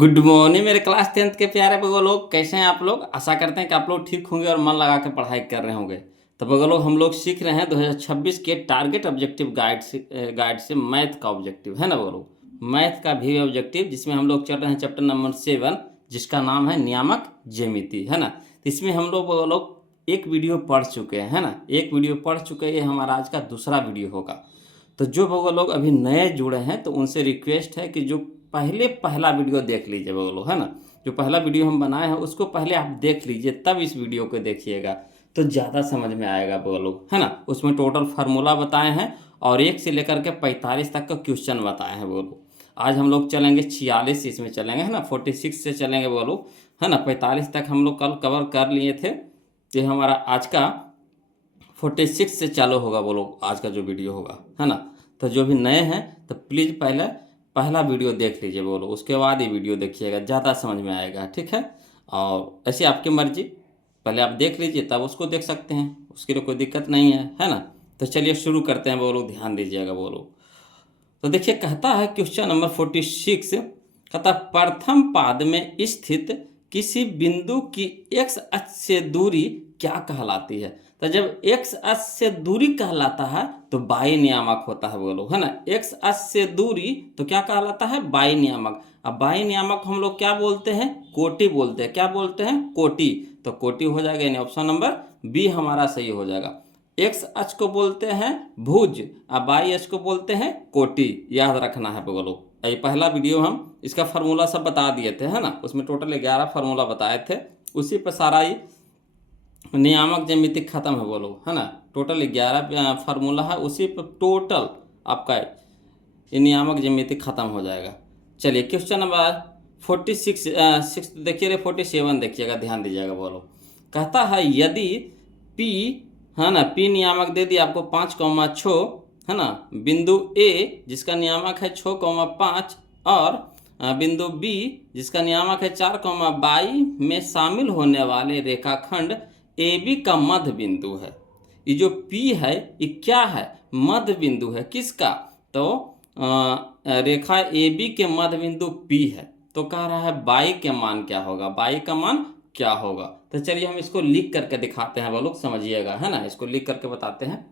Good morning मेरे class 10th के प्यारे बगो लोग, कैसे हैं आप लोग। आशा करते हैं कि आप लोग ठीक होंगे और मन लगा के पढ़ाई कर रहे होंगे। तो बगो लोग, हम लोग सीख रहे हैं 2026 के टारगेट ऑब्जेक्टिव गाइड से मैथ का ऑब्जेक्टिव है ना बगो लोग, मैथ का भी ऑब्जेक्टिव, जिसमें हम लोग चल रहे हैं चैप्टर नंबर 7, जिसका नाम है नियामक ज्यामिति है ना। तो इसमें हम लोग बगो लोग एक वीडियो पढ़ चुके हैं है ना, एक वीडियो पढ़ चुके हैं। ये हमारा आज का दूसरा वीडियो होगा। तो जो बगो लोग अभी नए जुड़े हैं तो उनसे रिक्वेस्ट है कि जो पहला वीडियो देख लीजिए बगो लोग है ना। जो पहला वीडियो हम बनाए हैं उसको पहले आप देख लीजिए, तब इस वीडियो को देखिएगा तो ज़्यादा समझ में आएगा बगो लोग है ना। उसमें टोटल फार्मूला बताए हैं और 1 से लेकर के 45 तक का क्वेश्चन बताए हैं बगो लोग। आज हम लोग चलेंगे 46, इसमें चलेंगे है ना, 46 से चलेंगे बगो लोग है ना। 45 तक हम लोग कल कवर कर लिए थे। ये हमारा आज का 46 से चालू होगा बोलो, आज का जो वीडियो होगा है ना। तो जो भी नए हैं तो प्लीज़ पहले पहला वीडियो देख लीजिए बोलो, उसके बाद ये वीडियो देखिएगा, ज़्यादा समझ में आएगा, ठीक है। और ऐसी आपकी मर्जी, पहले आप देख लीजिए तब उसको देख सकते हैं, उसके लिए कोई दिक्कत नहीं है ना। तो चलिए शुरू करते हैं बोलो, ध्यान दीजिएगा बोलो। तो देखिए, कहता है क्वेश्चन नंबर 46, कहता प्रथम पाद में स्थित किसी बिंदु की x अक्ष से दूरी क्या कहलाती है। तो जब x अक्ष से दूरी कहलाता है तो बाई नियामक होता है बोलो है ना। x अक्ष से दूरी तो क्या कहलाता है, बाई नियामक। अब बाई नियामक हम लोग क्या बोलते हैं, कोटि बोलते हैं। क्या बोलते हैं, कोटि। तो कोटि हो जाएगा, यानी ऑप्शन नंबर बी हमारा सही हो जाएगा। एक्स अक्ष को बोलते हैं भुज और वाई अक्ष को बोलते हैं कोटि, याद रखना है बगलो। ये पहला वीडियो हम इसका फार्मूला सब बता दिए थे है ना, उसमें टोटल 11 फार्मूला बताए थे। उसी पर सारा ही नियामक ज्यामिति खत्म है बोलो है ना। टोटल 11 फार्मूला है, उसी पर टोटल आपका ये नियामक ज्यामिति खत्म हो जाएगा। चलिए क्वेश्चन नंबर 46 देखिए रे, 47 देखिएगा, ध्यान दीजिएगा बोलो। कहता है यदि P है ना, P नियामक दे दिया आपको 5,6 है ना, बिंदु A जिसका नियामक है 6,5 और बिंदु B जिसका नियामक है 4,22 में शामिल होने वाले रेखाखंड AB का मध्य बिंदु है। ये जो P है ये क्या है, मध्य बिंदु है किसका, तो रेखा AB के मध्य बिंदु P है। तो कह रहा है बाई के मान क्या होगा, बाई का मान क्या होगा। तो चलिए हम इसको लिख करके दिखाते हैं वो लोग, समझिएगा है ना, इसको लिख करके बताते हैं।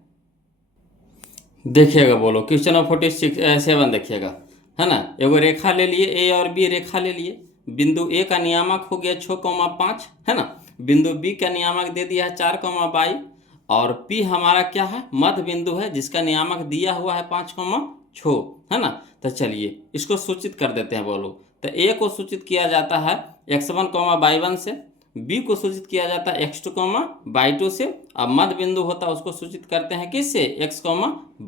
देखिएगा बोलो, क्वेश्चन नंबर 47 देखिएगा है ना। एगो रेखा ले लिए, ए और बी रेखा ले लिए। बिंदु ए का नियामक हो गया 6,5 है ना, बिंदु बी का नियामक दे दिया है 4,22 और पी हमारा क्या है, मध्य बिंदु है जिसका नियामक दिया हुआ है 5,6 है ना। तो चलिए इसको सूचित कर देते हैं बोलो। तो ए को सूचित किया जाता है x1, y1 से, बी को सूचित किया जाता है x2, y2 से, अब मध्य बिंदु होता है उसको सूचित करते हैं किससे, x,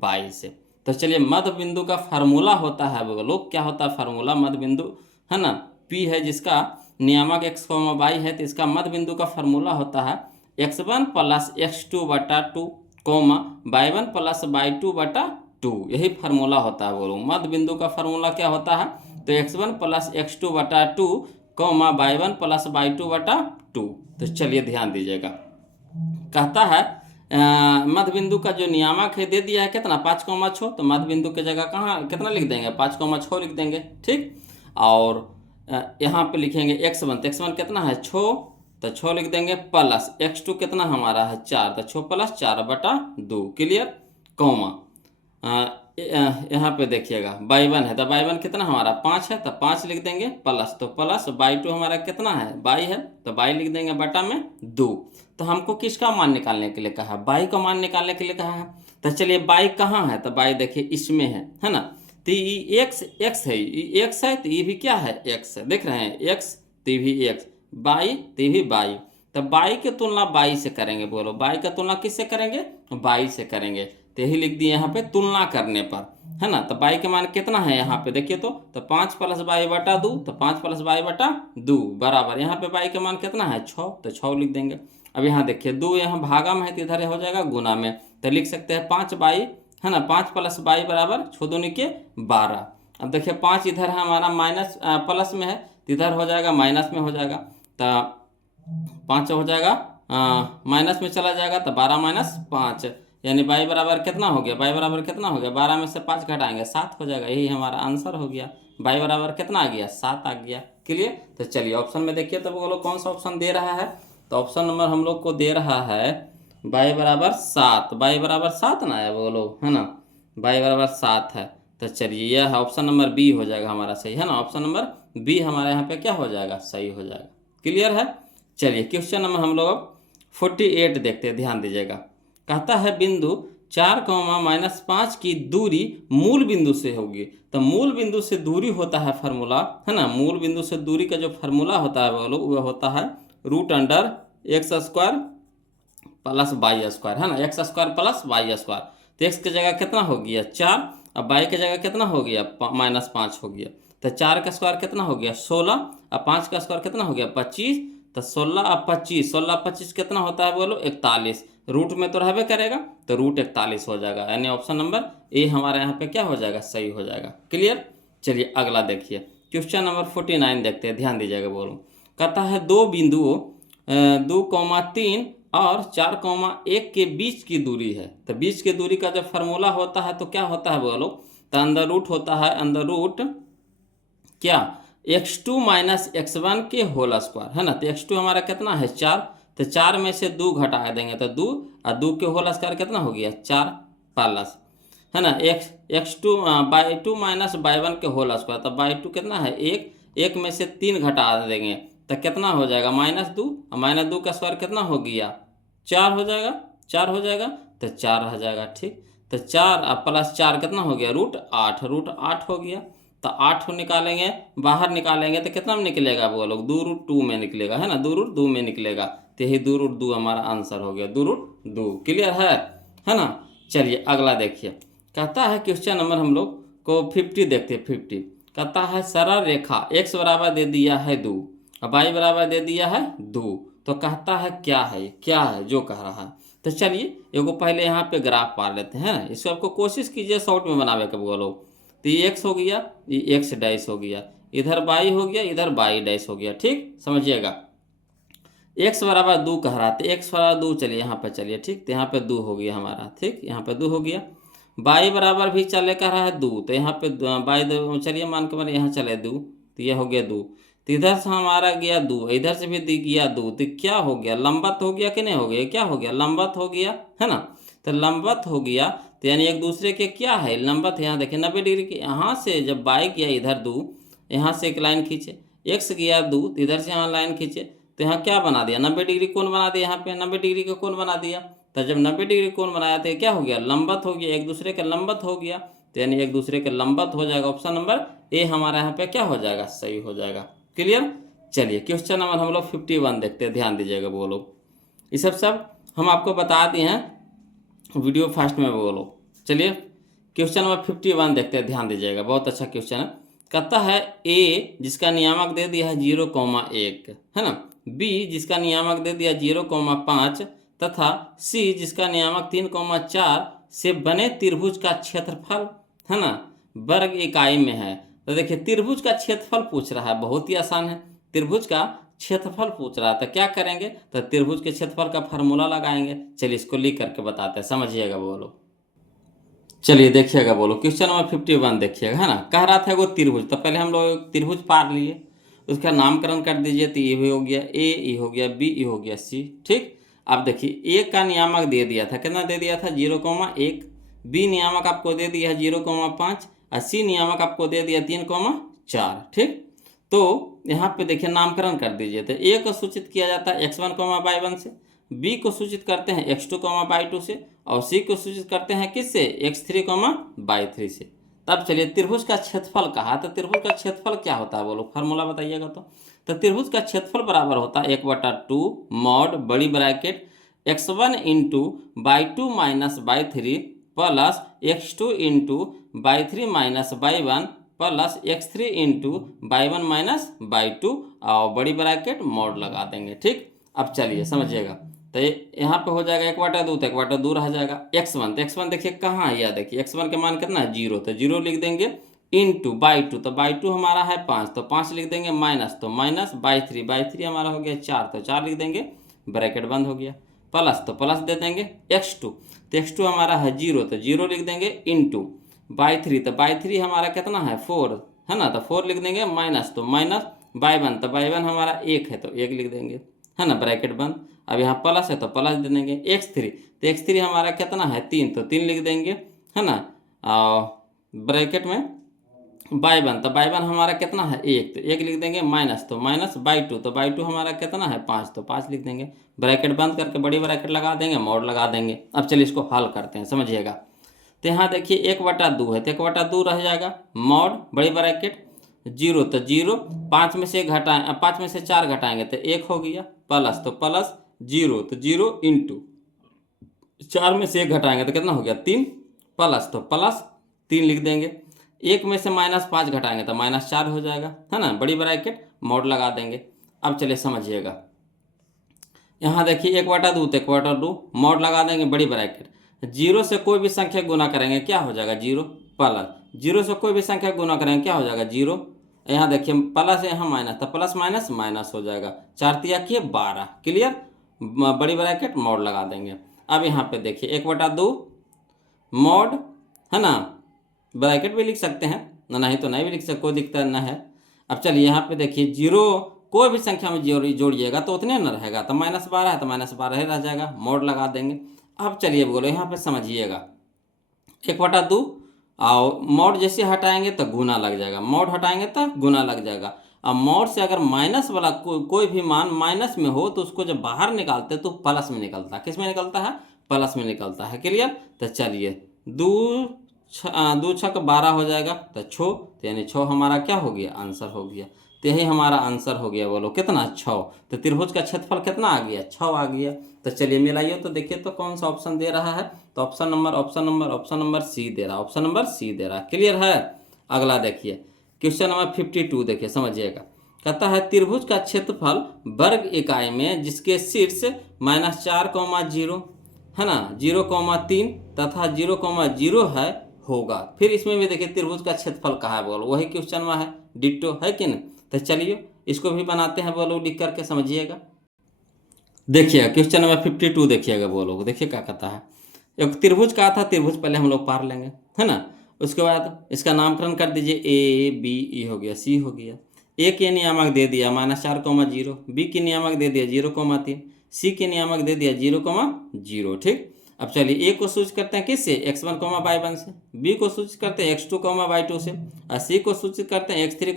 y से। तो चलिए मध्य बिंदु का फार्मूला होता है लोग, क्या होता है फार्मूला, मध्य बिंदु है ना, p है जिसका नियामक x, y है, तो इसका मध्य बिंदु का फार्मूला होता है x1 plus x2/2 y1 plus y2/2। यही फार्मूला होता है बोलो। मध्य बिंदु का फार्मूला क्या होता है, तो x1 plus x2/2 y1 plus y2/2। तो चलिए ध्यान दीजिएगा, कहता है मध्य बिंदु का जो नियामक है दे दिया है कितना, 5,6। तो मध्य बिंदु की जगह कहाँ कितना लिख देंगे, 5,6 लिख देंगे, ठीक। और यहाँ पे लिखेंगे x1, तो x1 कितना है 6, तो 6 लिख देंगे, प्लस x2 कितना हमारा है 4, तो 6 प्लस 4/2, क्लियर, कौमा यहाँ पे देखिएगा y1 है, तो y1 कितना हमारा 5 है, तो 5 लिख देंगे, प्लस तो प्लस y2 हमारा कितना है y है, तो y लिख देंगे बटा में 2। तो हमको किसका मान निकालने के लिए कहा है, y का मान निकालने के लिए कहा है। तो चलिए y कहाँ है, तो y देखिए इसमें है ना। तो ये x है, ये x है, तो ये भी क्या है x है, देख रहे हैं x, तो ये भी x, y तो ये भी y। तो y की तुलना y से करेंगे बोलो, y का तुलना किससे करेंगे, y से करेंगे। तो यही लिख दिए यहाँ पे तुलना करने पर है ना। तो y के मान कितना है यहाँ पे देखिए, तो 5 प्लस y/2, तो 5 प्लस y/2 बराबर, यहाँ पे y के मान कितना है 6, तो 6 लिख देंगे। अब यहाँ देखिए 2 यहाँ भागा में है तो इधर हो जाएगा गुना में, तो लिख सकते हैं 5y है ना, 5 प्लस y बराबर 6 दूनी के 12। अब देखिए 5 इधर है हमारा माइनस प्लस में है, तो इधर हो जाएगा माइनस में हो जाएगा, तो 5 हो जाएगा माइनस में चला जाएगा, तो 12 - 5 यानी y बराबर कितना हो गया, y बराबर कितना हो गया, 12 में से 5 घटाएंगे 7 हो जाएगा। यही हमारा आंसर हो गया, बाई बराबर कितना आ गया 7 आ गया। क्लियर। तो चलिए ऑप्शन में देखिए तो बोलो कौन सा ऑप्शन दे रहा है। तो ऑप्शन नंबर हम लोग को दे रहा है बाई बराबर 7। बाई बराबर 7 ना है बोलो, है ना, बाई बराबर 7 है। तो चलिए यह ऑप्शन नंबर बी हो जाएगा हमारा सही, है ना। ऑप्शन नंबर बी हमारे यहाँ पे क्या हो जाएगा, सही हो जाएगा। क्लियर है। चलिए क्वेश्चन नंबर हम लोग अब 48 देखते हैं, ध्यान दीजिएगा। कहता है बिंदु 4, -5 की दूरी मूल बिंदु से होगी। तो मूल बिंदु से दूरी होता है फार्मूला, है ना, मूल बिंदु से दूरी का जो फार्मूला होता है बोलो वह होता है √x² प्लस y², है ना, x² प्लस y²। तो x की जगह कितना हो गया 4, अब y की जगह कितना हो गया -5 हो गया। तो 4 का स्क्वायर कितना हो गया 16, अब 5 का स्क्वायर कितना हो गया 25। तो 16 अब 25, 16 25 कितना होता है बोलो 41। रूट में तो रहबे करेगा तो √41 हो जाएगा, यानी ऑप्शन नंबर ए हमारे यहाँ पे क्या हो जाएगा, सही हो जाएगा। क्लियर। चलिए अगला देखिए क्वेश्चन नंबर 49 देखते हैं, ध्यान दीजिएगा। बोलो कहता है दो बिंदुओं 2,3 और 4,1 के बीच की दूरी है। तो बीच की दूरी का जब फार्मूला होता है तो क्या होता है बोलो, तो अंडर रूट होता है, अंडर रूट क्या x2 - x1 के होल स्क्वायर, है ना। तो x2 हमारा कितना है 4, तो 4 में से 2 घटा देंगे तो 2, और 2 के होल स्क्वायर कितना हो गया 4 प्लस, है ना, x2 बाई 2 - बाई 1 के होल स्क्वायर। तो बाई 2 कितना है 1, 1 में से 3 घटा देंगे तो कितना हो जाएगा -2, और -2 का स्क्वायर कितना हो गया 4 हो जाएगा, 4 हो जाएगा, तो 4 हो जाएगा। ठीक। तो 4 प्लस 4 कितना हो गया √8, √8 हो गया। तो 8 निकालेंगे, बाहर निकालेंगे तो कितना में निकलेगा वो लोग 2√2 में निकलेगा, है ना, 2√2 में निकलेगा। तो यही 2√2 हमारा आंसर हो गया, 2√2। क्लियर है ना। चलिए अगला देखिए, कहता है क्वेश्चन नंबर हम लोग को 50 देखते हैं। 50 कहता है सरल रेखा x बराबर दे दिया है 2 और y बराबर दे दिया है 2। तो कहता है क्या है, क्या है जो कह रहा है। तो चलिए एगो पहले यहाँ पे ग्राफ पा लेते हैं ना, इसको आपको कोशिश कीजिए शॉर्ट में बनावे के बोलो। तो ये x हो गया, ये x डैश हो गया, इधर y हो गया, इधर y डैश हो गया। ठीक समझिएगा। x बराबर 2 कह रहा था, x बराबर 2, चलिए यहाँ पे चलिए। ठीक। तो यहाँ पे 2 हो गया हमारा, ठीक, यहाँ पे 2 हो गया। y बराबर भी चले कह रहा है 2, तो यहाँ पे y चलिए मान के मैंने यहाँ चले 2, तो यह हो गया 2। तो इधर से हमारा गया 2, इधर से भी गया 2, तो क्या हो गया लंबवत हो गया कि नहीं हो गया, क्या हो गया लंबवत हो गया, है ना। तो लंबवत हो गया तो यानी एक दूसरे के क्या है लंबवत। यहाँ देखिए 90 डिग्री के, यहाँ से जब y गया इधर 2, यहाँ से एक लाइन खींचे, x गया 2 तो इधर से यहाँ लाइन खींचे, तो यहाँ क्या बना दिया 90 डिग्री कोण बना दिया, यहाँ पे 90 डिग्री का कोण बना दिया। तो जब 90 डिग्री कोण बनाया तो क्या हो गया लंबवत हो गया, एक दूसरे के लंबवत हो गया। तो यानी एक दूसरे के लंबवत हो जाएगा, ऑप्शन नंबर ए हमारा यहाँ पे क्या हो जाएगा, सही हो जाएगा। क्लियर। चलिए क्वेश्चन नंबर हम लोग 51 देखते हैं, ध्यान दीजिएगा। बोलो ये सब हम आपको बता दिए हैं, वीडियो फास्ट में बोलो। चलिए क्वेश्चन नंबर 51 देखते हैं, ध्यान दीजिएगा, बहुत अच्छा क्वेश्चन है। कहता है ए जिसका नियामक दे दिया है 0,1, है ना, बी जिसका नियामक दे दिया 0,5 तथा सी जिसका नियामक 3,4 से बने त्रिभुज का क्षेत्रफल, है ना, वर्ग इकाई में है। तो देखिए त्रिभुज का क्षेत्रफल पूछ रहा है, बहुत ही आसान है। त्रिभुज का क्षेत्रफल पूछ रहा है तो क्या करेंगे, तो त्रिभुज के क्षेत्रफल का फार्मूला लगाएंगे। चलिए इसको लिख करके बताते हैं, समझिएगा। बोलो चलिए देखिएगा। बोलो क्वेश्चन नंबर 51 देखिएगा, है ना। कह रहा था वो त्रिभुज, तो पहले हम लोग त्रिभुज पार लिए, उसका नामकरण कर दीजिए। तो ये हो गया ए, ये हो गया बी, ये हो गया सी। ठीक। अब देखिए ए का नियामक दे दिया था, कितना दे दिया था 0,1, बी नियामक आपको दे दिया है 0,5 और सी नियामक आपको दे दिया 3,4। ठीक। तो यहाँ पे देखिए नामकरण कर दीजिए। तो ए को सूचित किया जाता है x1, y1 से, बी को सूचित करते हैं x2, y2 से, और सी को सूचित करते हैं किससे x3, y3 से। तब चलिए त्रिभुज का क्षेत्रफल कहा, तो त्रिभुज का क्षेत्रफल क्या होता है बोलो, फार्मूला बताइएगा। तो त्रिभुज का क्षेत्रफल बराबर होता है 1/2 मॉड बड़ी bracket x1 into y2 minus y3 plus x2 into y3 minus y1 plus x3 into y1 minus y2 और बड़ी ब्रैकेट मॉड लगा देंगे। ठीक। अब चलिए समझिएगा। तो यहाँ पे हो जाएगा 1/2, तो 1/2 रह जाएगा। x1, तो x1 देखिए कहाँ है, यह देखिए x1 के मान कितना है 0, तो 0 लिख देंगे, इंटू y2, तो y2 हमारा है 5, तो 5 लिख देंगे, माइनस, तो माइनस y3 हमारा हो गया 4, तो 4 लिख देंगे, ब्रैकेट बंद हो गया, प्लस, तो प्लस दे देंगे x2, तो x2 हमारा है 0, तो 0 लिख देंगे, इंटू y3, तो y3 हमारा कितना है 4, है ना, तो 4 लिख देंगे, माइनस तो माइनस बाई वन, तो बाई वन हमारा 1 है तो 1 लिख देंगे, है ना, ब्रैकेट बंद। अब यहाँ प्लस है तो प्लस दे देंगे। x3, तो x3 हमारा कितना है 3, तो 3 लिख देंगे, है ना, ब्रैकेट में बाई वन, तो बाई वन हमारा कितना है 1, तो 1 लिख देंगे, माइनस तो माइनस बाई टू, तो बाई टू हमारा कितना है 5, तो 5 लिख देंगे। ब्रैकेट बंद करके बड़ी ब्रैकेट लगा देंगे, मोड लगा देंगे। अब चलिए इसको हल करते हैं, समझिएगा। तो यहाँ देखिए 1/2 है तो 1/2 रह जाएगा, मॉड बड़ी ब्रैकेट 0, तो 0, 5 में से 5 में से 4 घटाएंगे तो 1 हो गया, प्लस तो प्लस 0, तो 0 इंटू 4 में से 1 घटाएंगे तो कितना हो गया 3, प्लस तो प्लस 3 लिख देंगे। 1 में से -5 घटाएंगे तो -4 हो जाएगा, है ना, बड़ी ब्रैकेट मोड लगा देंगे। अब चलिए समझिएगा, यहाँ देखिए 1/2 तो 1/2 मोड लगा देंगे, बड़ी ब्रैकेट 0 से कोई भी संख्या गुना करेंगे क्या हो जाएगा 0, प्लस 0 से कोई भी संख्या गुना करेंगे क्या हो जाएगा 0। यहाँ देखिए प्लस है, यहाँ माइनस, तो प्लस माइनस माइनस हो जाएगा, 4 तिया किए 12, क्लियर, बड़ी ब्रैकेट मोड लगा देंगे। अब यहाँ पे देखिए 1/2 मोड, है ना, ब्रैकेट भी लिख सकते हैं, नहीं तो नहीं भी लिख सकते, कोई दिक्कत न है। अब चलिए यहाँ पे देखिए 0 कोई भी संख्या में जोड़िएगा तो उतने न रहेगा, तो -12 है तो -12 ही रह जाएगा, मोड लगा देंगे। अब चलिए बोलो यहाँ पे समझिएगा, 1/2 और मोड जैसे हटाएंगे तो गुना लग जाएगा, मोड हटाएंगे तो गुना लग जाएगा। अब मोड से अगर माइनस वाला कोई भी मान माइनस में हो तो उसको जब बाहर निकालते तो प्लस में निकलता है, किस में निकलता है, प्लस में निकलता है, क्लियर। तो चलिए 2 छक 12 हो जाएगा, तो 6, तो यानी 6 हमारा क्या हो गया, आंसर हो गया। तो यही हमारा आंसर हो गया, बोलो कितना 6। तो त्रिभुज का क्षेत्रफल कितना आ गया 6 आ गया। तो चलिए मिलाइए, तो देखिए तो कौन सा ऑप्शन दे रहा है, तो ऑप्शन नंबर सी दे रहा है, ऑप्शन नंबर सी दे रहा है, क्लियर है। अगला देखिए क्वेश्चन नंबर 52 देखिए, समझिएगा। कहता है त्रिभुज का क्षेत्रफल वर्ग इकाई में जिसके शीर्ष -4,0, है ना, 0,3 तथा 0,0 है होगा। फिर इसमें भी देखिए त्रिभुज का क्षेत्रफल कहाँ है, बोलो वही क्वेश्चन में है, डिट्टो है कि नहीं। तो चलिए इसको भी बनाते हैं, बोलो लिख करके समझिएगा। देखिए क्वेश्चन नंबर 52 देखिएगा, बोलो देखिए क्या कहता है। एक त्रिभुज का था, त्रिभुज पहले हम लोग पार लेंगे, है ना, उसके बाद इसका नामकरण कर दीजिए, A, B, E हो गया, C हो गया। A के नियामक दे दिया -4,0, B के नियामक दे दिया 0,3, C के नियामक दे दिया 0,0, ठीक। अब चलिए A को सूचित करते हैं किससे, x1, y1 से, B को सूचित करते हैं x2, y2 से, और C को सूचित करते हैं x3,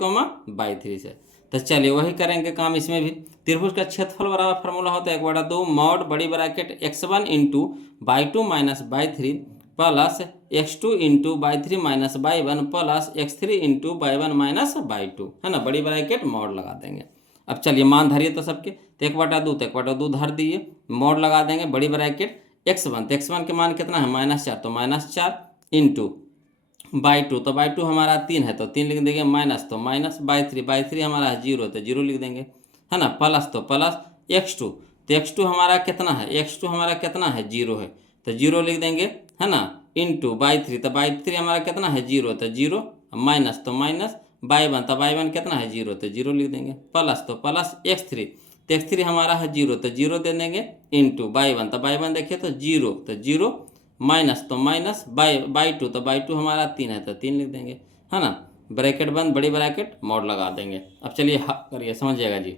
y3 से। तो चलिए वही करेंगे काम इसमें भी। त्रिभुज का क्षेत्रफल बराबर फार्मूला होता है 1/2 मॉड बड़ी bracket x1 into y2 minus y3 plus x2 into y3 minus y1 plus x3 into y1 minus y2, है ना, बड़ी ब्रैकेट मॉड लगा देंगे। अब चलिए मान धरिए तो सबके, तो 1/2 तो 1/2 धर दिए, मोड लगा देंगे, बड़ी ब्रैकेट x1, तो x1 के मान कितना है -4, तो -4 इंटू y2, तो y2 हमारा 3 है तो 3 लिख देंगे, माइनस तो माइनस y3 हमारा है 0, तो 0 लिख देंगे, है ना, प्लस तो प्लस x2, तो x2 हमारा कितना है, x2 हमारा कितना है 0 है, तो 0 लिख देंगे, है ना, इंटू y3, तो y3 हमारा कितना है 0, तो 0, माइनस तो माइनस y1, तो y1 कितना है 0, तो 0 लिख देंगे, प्लस तो प्लस x3, तो x3 हमारा है 0, तो 0 दे देंगे, इंटू y1, तो y1 देखिए तो 0, तो 0, माइनस तो माइनस y2, तो y2 हमारा 3 है तो 3 लिख देंगे, है ना, ब्रैकेट बंद, बड़ी ब्रैकेट मोड लगा देंगे। अब चलिए करिए, समझिएगा जी।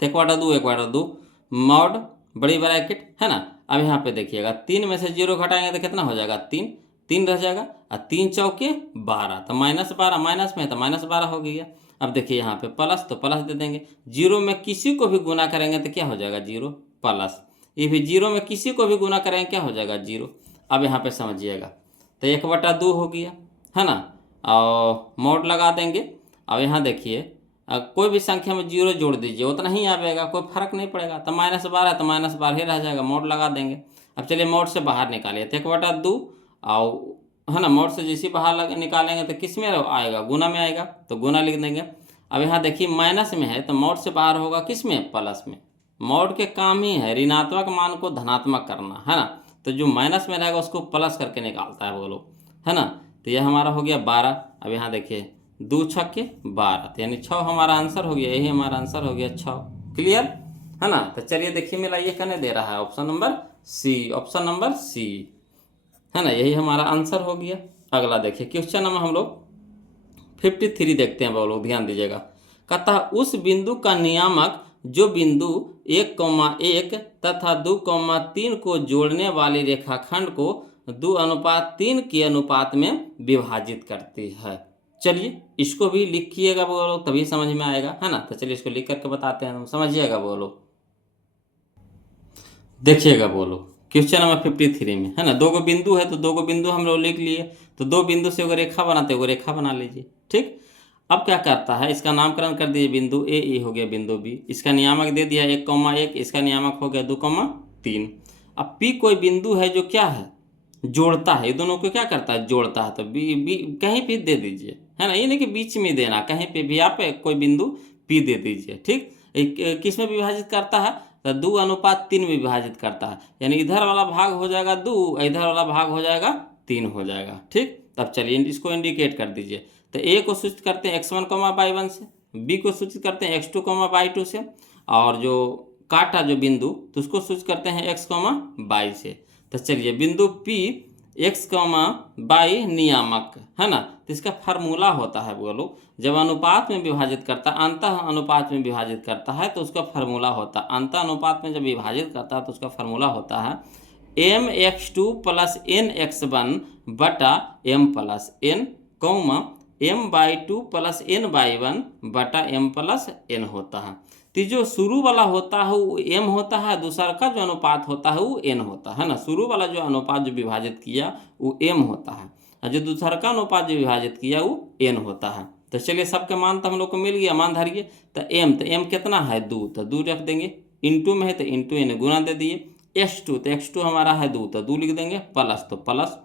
तो 1/2 मोड बड़ी ब्रैकेट, है ना। अब यहाँ पे देखिएगा 3 में से 0 घटाएंगे तो कितना हो जाएगा 3 रह जाएगा, और 3 चौके 12, तो -12 माइनस में है तो -12 हो गया। अब देखिए यहाँ पे प्लस, तो प्लस दे देंगे, 0 में किसी को भी गुना करेंगे तो क्या हो जाएगा 0 प्लस, ये भी 0 में किसी को भी गुना करेंगे क्या हो जाएगा 0। अब यहाँ पे समझिएगा, तो 1/2 हो गया, है ना, और मोड लगा देंगे। अब यहाँ देखिए कोई भी संख्या में 0 जोड़ दीजिए उतना ही आएगा, कोई फर्क नहीं पड़ेगा, तो -12 तो -12 ही रह जाएगा, मोड लगा देंगे। अब चलिए मोड से बाहर निकालिए, तो 1/2 और, है ना, मोड से जैसे बाहर निकालेंगे तो किस में आएगा, गुना में आएगा, तो गुना लिख देंगे। अब यहाँ देखिए माइनस में है तो मोड से बाहर होगा किस में, प्लस में। मोड के काम ही है ऋणात्मक मान को धनात्मक करना, है ना, तो जो माइनस में रहेगा उसको प्लस करके निकालता है वो लोग, है ना। तो यह हमारा हो गया 12। अब यहाँ देखिए 2 छक्के 12, तो यानी 6 हमारा आंसर हो गया, यही हमारा आंसर हो गया 6, क्लियर, है ना। तो चलिए देखिए मिलाइए, कहने दे रहा है option number C, option number C, है ना, यही हमारा आंसर हो गया। अगला देखिए क्वेश्चन नंबर हम लोग 53 देखते हैं बोलो, ध्यान दीजिएगा। कहता है उस बिंदु का नियामक जो बिंदु 1,1 तथा 2,3 को जोड़ने वाली रेखाखंड को 2:3 के अनुपात में विभाजित करती है। चलिए इसको भी लिखिएगा बोलो, तभी समझ में आएगा, है ना। तो चलिए इसको लिख करके बताते हैं, समझिएगा बोलो। देखिएगा बोलो, क्वेश्चन नंबर 53 में, है ना, 2 गो बिंदु है तो 2 गो बिंदु हम लोग लिख लिए, तो 2 बिंदु से अगर रेखा बनाते हो रेखा बना लीजिए, ठीक। अब क्या करता है, इसका नामकरण कर दिए, बिंदु ए हो गया बिंदु बी, इसका नियामक दे दिया 1,1, इसका नियामक हो गया 2,3। अब पी कोई बिंदु है जो क्या है, जोड़ता है, ये दोनों को क्या करता है, जोड़ता है, तो बी कहीं भी दे दीजिए, है ना, ये नहीं कि बीच में देना, कहीं पे भी आप कोई बिंदु पी दे दीजिए, ठीक। किस में विभाजित करता है, तो 2:3 में विभाजित करता है, यानी इधर वाला भाग हो जाएगा 2, इधर वाला भाग हो जाएगा 3 हो जाएगा, ठीक। तब चलिए इसको इंडिकेट कर दीजिए, तो ए को सूचित करते हैं x1, y1 से, बी को सूचित करते हैं x2, y2 से, और जो काटा जो बिंदु तो उसको सूचित करते हैं x, y से। तो चलिए बिंदु P x, y नियामक, है ना, तो इसका फार्मूला होता है बोलो, जब अनुपात में विभाजित करता, अंतः अनुपात में विभाजित करता है तो उसका फार्मूला होता है, अंतः अनुपात में जब विभाजित करता है तो उसका फार्मूला होता है mx2 + nx1 बटा m + n, m/2 + n/1 बटा m + n होता है। तो जो शुरू वाला होता है वो m होता है, दूसरा का जो अनुपात होता है वो n होता है ना, शुरू वाला जो अनुपात जो विभाजित किया वो m होता है, और जो दूसरा का अनुपात जो विभाजित किया वो n होता है। तो चलिए सबके मान तो हम लोग को मिल गया, मान धरिए, तो m कितना है 2, तो 2 रख देंगे, इंटू में है तो इंटू n गुना दे दिए, x2 तो x2 हमारा है 2 तो 2 लिख देंगे, प्लस तो प्लस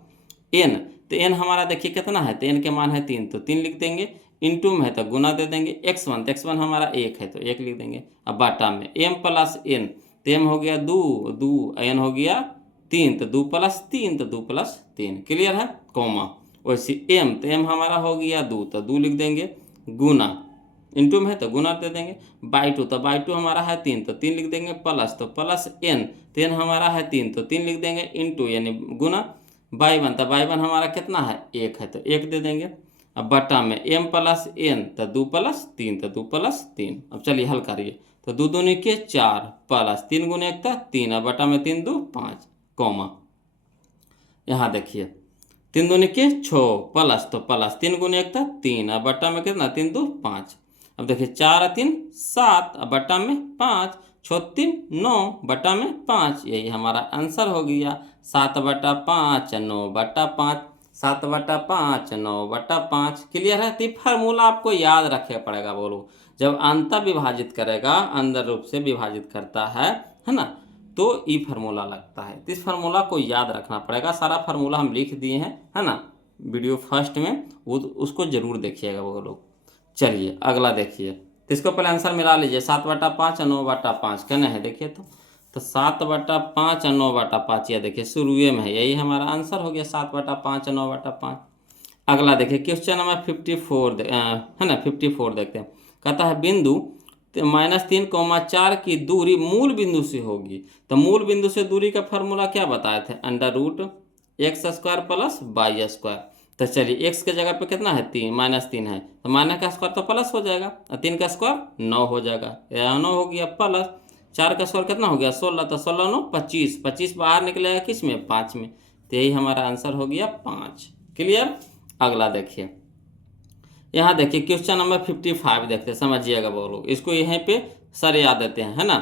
n, तो n हमारा देखिए कितना है, तो n के मान है 3 तो 3 लिख देंगे, इंटू में है तो गुना दे देंगे, x1 तो x1 हमारा 1 है तो 1 लिख देंगे, अब बाटा में m + n, तो m हो गया 2, n हो गया 3, तो 2 + 3 तो 2 + 3, क्लियर है, कॉमा। वैसे m, तो m हमारा हो गया 2 तो 2 लिख देंगे, गुना, इंटू में है तो गुना दे देंगे, बाई 2 तो बाई 2 हमारा है 3 तो 3 लिख देंगे, प्लस तो प्लस n, तो n हमारा है 3 तो 3 लिख देंगे, इंटू यानी गुना, y1 तो y1 हमारा कितना है 1 है तो 1 दे देंगे, अब बटा में m + n तो 2 + 3 तो 2 + 3। अब चलिए हल करिए, तो 2 दूनी के 4 प्लस 3 गुने 1 था 3, अब बटा में 3 2 5, कॉमा। यहाँ देखिए 3 दूनी के 6 प्लस तो प्लस 3 गुने 1 था 3, अब बटा में कितना 3 2 5। अब देखिए 4 3 7, अब बटा में 5, 6 3 9 बटा में 5, यही हमारा आंसर हो गया, 7/5 9/5, 7/5 9/5, क्लियर है। तो फार्मूला आपको याद रखना पड़ेगा बोलो, जब अंतर विभाजित करेगा, अंदर रूप से विभाजित करता है ना, तो ये फार्मूला लगता है, तो इस फार्मूला को याद रखना पड़ेगा। सारा फार्मूला हम लिख दिए हैं, है ना, वीडियो फर्स्ट में, वो उसको जरूर देखिएगा वो लोग। चलिए अगला देखिए, तो इसको पहले आंसर मिला लीजिए, 7/5 9/5 कहना है, देखिए तो 7/5 9/5, यह देखिए शुरू में है, यही हमारा आंसर हो गया 7/5 9/5। अगला देखिए क्वेश्चन नंबर 54 है ना, 54 देखते हैं। कहता है बिंदु -3,4 की दूरी मूल बिंदु से होगी, तो मूल बिंदु से दूरी का फार्मूला क्या बताए थे, √x² + y²। तो चलिए x के जगह पे कितना है 3, -3 है, तो माइनस का स्क्वायर तो प्लस हो जाएगा, और 3 का स्क्वायर 9 हो जाएगा, यहाँ 9 हो गया, प्लस 4 का स्क्वायर कितना हो गया 16, तो 16 9 25, 25 बाहर निकलेगा किस में 5 में, तो यही हमारा आंसर हो गया 5, क्लियर। अगला देखिए, यहाँ देखिए क्वेश्चन नंबर 55 देखते हैं, समझिएगा बोलो, इसको यहीं पे सर याद देते हैं, है ना।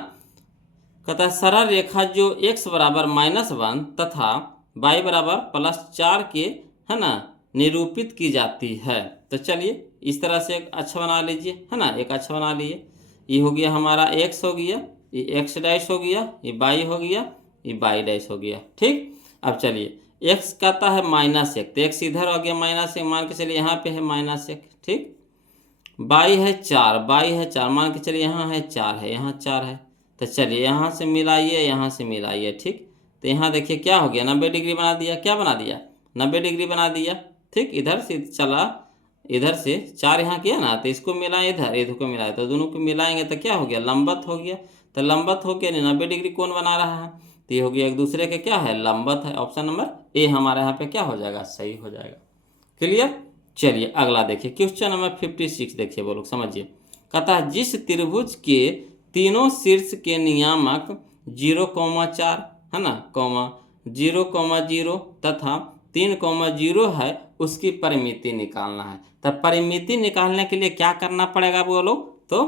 कहता है सरल रेखा जो x = -1 तथा y = +4 के, है ना, निरूपित की जाती है। तो चलिए इस तरह से एक अच्छा बना लीजिए, है ना, एक अच्छा बना लिए, ये हो गया हमारा x हो गया, ये x' हो गया, ये y हो गया, ये y' हो गया, ठीक। अब चलिए x कहता है -1, तो x इधर हो गया -1, मान के चलिए यहाँ पे है -1, ठीक। y है 4, मान के चलिए यहाँ है 4 है, यहाँ 4 है, तो चलिए यहाँ से मिलाइए, यहाँ से मिलाइए, ठीक। तो यहाँ देखिए क्या हो गया 90 डिग्री बना दिया, क्या बना दिया 90 डिग्री बना दिया, ठीक। इधर से चला, इधर से 4 यहाँ किया ना, तो इसको मिलाए इधर को मिलाए, तो दोनों को मिलाएंगे तो क्या हो गया लंबवत हो गया, तो लंबवत हो गया 90 डिग्री कौन बना रहा है, तो ये हो गया एक दूसरे के क्या है लंबवत है। ऑप्शन नंबर ए हमारे यहाँ पे क्या हो जाएगा, सही हो जाएगा, क्लियर। चलिए अगला देखिए क्वेश्चन नंबर 56 देखिए वो लोग समझिए। कहता है जिस त्रिभुज के तीनों शीर्ष के नियामक 0,4 है ना कॉमा 0,0 तथा 3,0 है उसकी परिमिति निकालना है। तब परिमिति निकालने के लिए क्या करना पड़ेगा बोलो तो,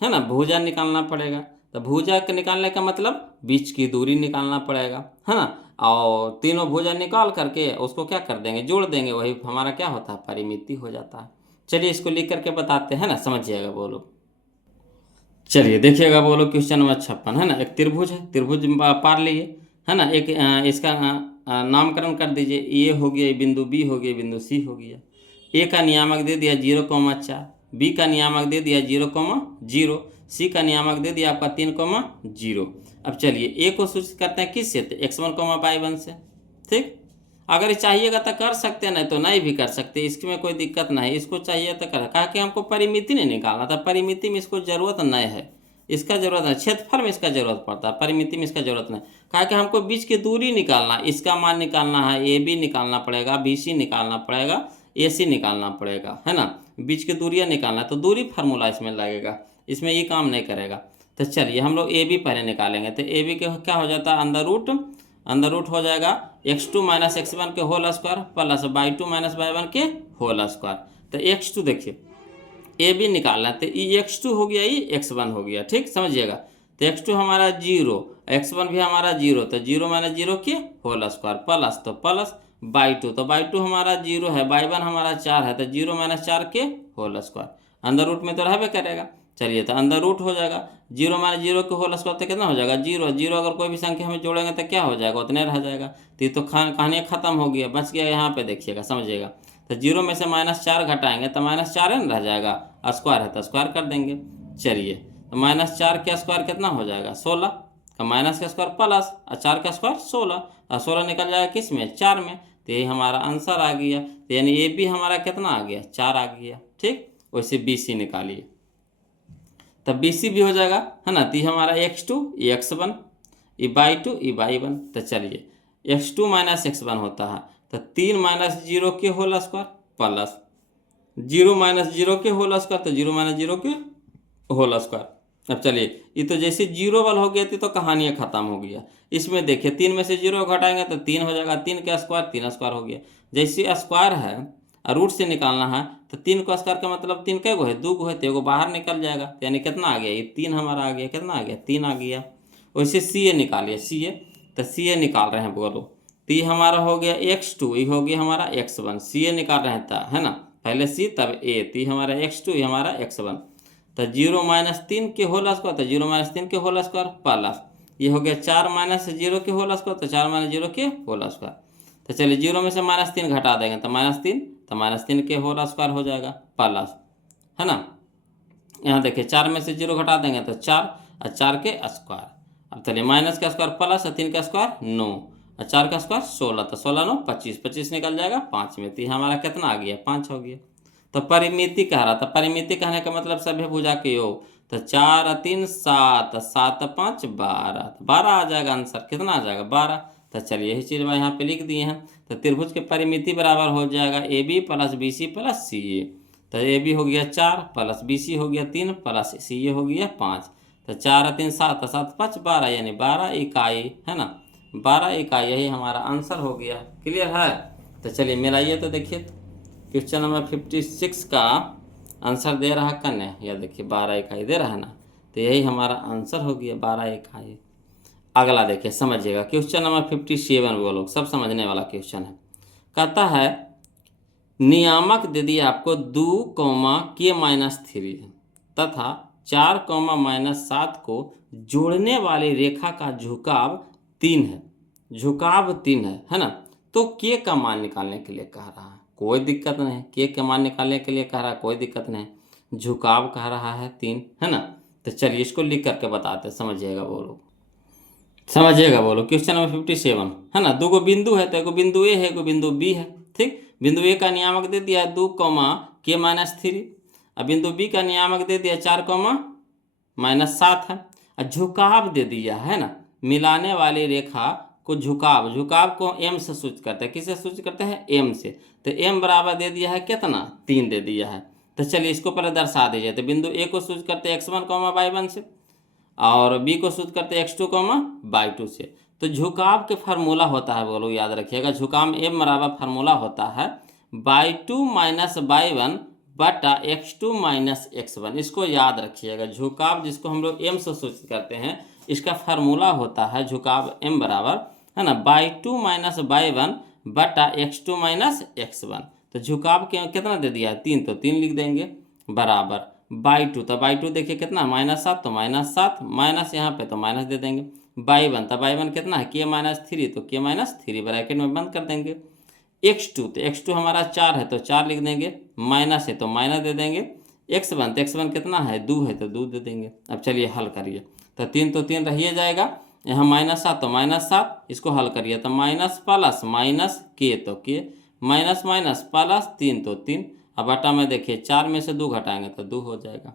है ना, भुजा निकालना पड़ेगा। तो भुजा के निकालने का मतलब बीच की दूरी निकालना पड़ेगा, है ना, और तीनों भुजा निकाल करके उसको क्या कर देंगे, जोड़ देंगे, वही हमारा क्या होता है, परिमिति हो जाता है। चलिए इसको लिख करके बताते हैं ना, समझिएगा बोलो। चलिए देखिएगा बोलो क्वेश्चन नंबर 56 है ना, एक त्रिभुज है, त्रिभुज पार लिए, है ना, एक इसका नामकरण कर दीजिए, ए हो गया, बिंदु बी हो गया, बिंदु सी हो गया। ए का नियामक दे दिया 0,4, बी का नियामक दे दिया 0,0, सी का नियामक दे दिया आपका 3,0। अब चलिए ए को सूचित करते हैं किससे, तो x1, y1 से। ठीक, अगर चाहिएगा तो कर सकते हैं, नहीं तो नहीं भी कर सकते, इसमें कोई दिक्कत नहीं। इसको चाहिए तो कर, कहा कि हमको परिमिति नहीं निकालना था, परिमिति में इसको जरूरत नहीं है, इसका जरूरत है, क्षेत्रफल में इसका जरूरत पड़ता है, परिमिति में इसका जरूरत नहीं। कहा कि हमको बीच की दूरी निकालना, इसका मान निकालना है, ए बी निकालना पड़ेगा, बी सी निकालना पड़ेगा, ए सी निकालना पड़ेगा, है ना, बीच की दूरियाँ निकालना, तो दूरी फार्मूला इसमें लगेगा, इसमें ये काम नहीं करेगा। तो चलिए हम लोग ए बी पहले निकालेंगे। तो ए बी के क्या हो जाता है, अंडर रूट हो जाएगा x2 - x1 के whole square plus y2 - y1 के होल स्क्वायर। तो x2 देखिए ए बी निकालना है, तो ये x2 हो गया, ये x1 हो गया। ठीक, समझिएगा। तो x2 हमारा 0, x1 भी हमारा 0, तो 0 - 0 के होल स्क्वायर प्लस, तो प्लस y2, तो y2 हमारा 0 है, y1 हमारा 4 है, तो 0 - 4 के होल स्क्वायर, अंदर रूट में तो रहबे करेगा। चलिए तो अंदर रूट हो जाएगा 0 - 0 के होल स्क्वायर, तो कितना हो जाएगा 0, 0 अगर कोई भी संख्या में जोड़ेंगे तो क्या हो जाएगा, उतने रह जाएगा। तो ये तो कहानी खत्म हो गया, बच गया यहाँ पे, देखिएगा समझिएगा। तो 0 में से -4 घटाएंगे तो -4 है ना रह जाएगा, स्क्वायर है तो स्क्वायर कर देंगे। चलिए तो -4 के स्क्वायर कितना हो जाएगा 16, का माइनस का स्क्वायर प्लस, और 4 का स्क्वायर 16, और 16 निकल जाएगा किस में, 4 में। तो यही हमारा आंसर आ गया। तो यानी ए बी हमारा कितना आ गया, 4 आ गया। ठीक, वैसे बी सी निकालिए, तब बी सी भी हो जाएगा, है ना। तो ये हमारा x2 ये x1 ये y2 ये y1। तो चलिए x2 - x1 होता है, तो 3 - 0 के होल स्क्वायर प्लस 0 - 0 के होल स्क्वायर, तो 0 - 0 के होल स्क्वायर। अब चलिए ये तो जैसे 0 वाला हो गया थी तो कहानियाँ खत्म हो गया। इसमें देखिए 3 में से 0 घटाएंगे तो 3 हो जाएगा, 3 का स्क्वायर 3 स्क्वायर हो गया। जैसे स्क्वायर है और रूट से निकालना है, तो 3 का स्क्वायर का मतलब 3 कै गो है, 2 गो है, तो एगो बाहर निकल जाएगा। तो यानी कितना आ गया, ये 3 हमारा आ गया, कितना आ गया 3 आ गया। वैसे सी ए निकालिए, सी ए, तो सी ए निकाल रहे हैं बोलो। तो ये हमारा हो गया x2, ये हो गया हमारा x1, सी ए निकाल रहे हैं, है ना, पहले सी तब ए। तो ये हमारा x2 ये हमारा x1, तो 0 - 3 के होल स्क्वायर, तो 0 - 3 के होल स्क्वायर प्लस ये हो गया 4 - 0 के होल स्क्वायर, तो 4 - 0 के होल स्क्वायर। तो चलिए 0 में से -3 घटा देंगे तो -3, तो -3 के होल स्क्वायर हो जाएगा प्लस, है ना। यहाँ देखिए 4 में से 0 घटा देंगे तो 4, और 4 के स्क्वायर। अब चलिए माइनस का स्क्वायर प्लस, और 3 का स्क्वायर 9, और 4 का स्क्वायर 16, तो 16 9 25, 25 निकल जाएगा 5 में। तो हमारा कितना आ गया, 5 हो गया। तो परिमिति कह रहा था, परिमिति कहने का मतलब सभी भुजा के योग। तो 4 और 3 7, 7 और 5 12, 12 आ जाएगा आंसर, कितना आ जाएगा 12। तो चलिए यही चीज़ मैं यहाँ पे लिख दिए हैं। तो त्रिभुज के परिमिति बराबर हो जाएगा A B plus B C plus C A. तो ए बी हो गया 4 प्लस बी सी हो गया 3 प्लस सी ए हो गया 5। तो 4 और 3 7, 7 5 12, यानी 12 इकाई, है ना, 12 इकाई, यही हमारा आंसर हो गया। क्लियर है। तो चलिए मिलाइए तो देखिए क्वेश्चन नंबर 56 का आंसर दे रहा कन्या, या देखिए 12 इकाई दे रहा है ना, तो यही हमारा आंसर हो गया 12 इकाई। अगला देखिए समझिएगा क्वेश्चन नंबर 57, वो लोग सब समझने वाला क्वेश्चन है। कहता है नियामक दे दिया आपको 2, k-3 तथा 4, -7 को जोड़ने वाली रेखा का झुकाव 3 है, झुकाव 3 है ना। तो के का मान निकालने के लिए कह रहा है, कोई दिक्कत नहीं, के का मान निकालने के लिए कह रहा है, कोई दिक्कत नहीं, झुकाव कह रहा है 3, है ना। तो चलिए इसको लिख करके बताते, समझिएगा बोलो, समझिएगा बोलो। क्वेश्चन नंबर 57 है ना, 2 बिंदु है, तो एगो बिंदु ए है, एगो बिंदु बी है। ठीक, बिंदु ए का नियामक दे दिया 2, k-3, और बिंदु बी का नियामक दे दिया 4, -7 है, और झुकाव दे दिया है ना, मिलाने वाली रेखा को झुकाव, झुकाव को एम से सूचित करते हैं। किससे सूचित करते हैं? एम से। तो एम बराबर दे दिया है कितना? 3 दे दिया है। तो चलिए इसको पहले दर्शा दीजिए। तो बिंदु ए को सूचित करते हैं x1, y1 से, और बी को सूचित करते हैं x2, y2 से। तो झुकाव के फार्मूला होता है, बोलो याद रखिएगा, झुकाव में एम बराबर फार्मूला होता है y2 माइनस y1 बटा x2 माइनस x1। इसको याद रखिएगा। झुकाव जिसको हम लोग एम से सूचित करते हैं, इसका फार्मूला होता है झुकाव एम बराबर, है ना, y2 माइनस y1 बटा x2 माइनस x1। तो झुकाव के कितना दे दिया है? 3, तो 3 लिख देंगे बराबर y2। तो y2 देखिए कितना? -7, तो -7, माइनस यहाँ पे तो माइनस दे देंगे। y1, तो y1 कितना है? k-3, तो k-3 ब्रैकेट में बंद कर देंगे। x2, तो x2 हमारा 4 है, तो 4 लिख देंगे, माइनस है तो माइनस दे देंगे। x1, तो x1 कितना है? 2 है, तो 2 दे देंगे। अब चलिए हल करिए। तो 3 तो 3 रहिए जाएगा, यहाँ -7 तो -7, इसको हल करिए तो माइनस प्लस माइनस के तो के, माइनस माइनस प्लस 3 तो 3। अब बटा में देखिए 4 में से 2 घटाएंगे तो 2 हो जाएगा।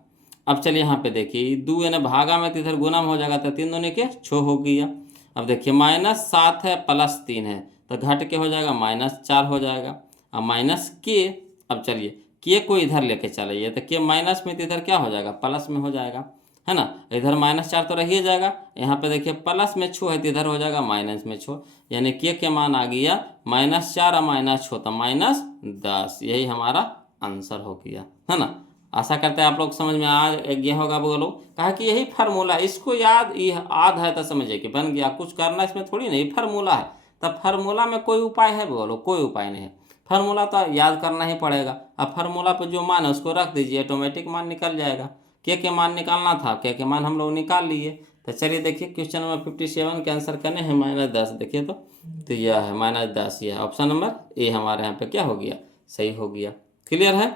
अब चलिए यहाँ पे देखिए 2 यानी भागा में तो इधर गुना में हो जाएगा, तो 3 दूनी के 6 हो गया। अब देखिए -7 है प्लस 3 है, तो घट के हो जाएगा -4 हो जाएगा। अब माइनस के, अब चलिए के को इधर लेके चलिए, तो के माइनस में तो इधर क्या हो जाएगा? प्लस में हो जाएगा, है ना। इधर -4 तो रहिए जाएगा, यहाँ पे देखिए प्लस में 6 है तो इधर हो जाएगा माइनस में 6, यानी के मान आ गया -4 और -6 तो -10। यही हमारा आंसर हो गया, है ना। आशा करते हैं आप लोग समझ में आ गया होगा। बोलो कहा कि यही फार्मूला, इसको याद है तो समझिए कि बन गया। कुछ करना इसमें थोड़ी नहीं, फार्मूला है। तब फार्मूला में कोई उपाय है? बोलो कोई उपाय नहीं है। फार्मूला तो याद करना ही पड़ेगा। अब फार्मूला पर जो मान है उसको रख दीजिए, ऑटोमेटिक मान निकल जाएगा। के मान निकालना था, के मान हम लोग निकाल लिए। तो चलिए देखिए क्वेश्चन नंबर 57 के आंसर करने हैं -10। देखिए तो यह है -10, यह ऑप्शन नंबर ए हमारे यहाँ पे क्या हो गया? सही हो गया। क्लियर है।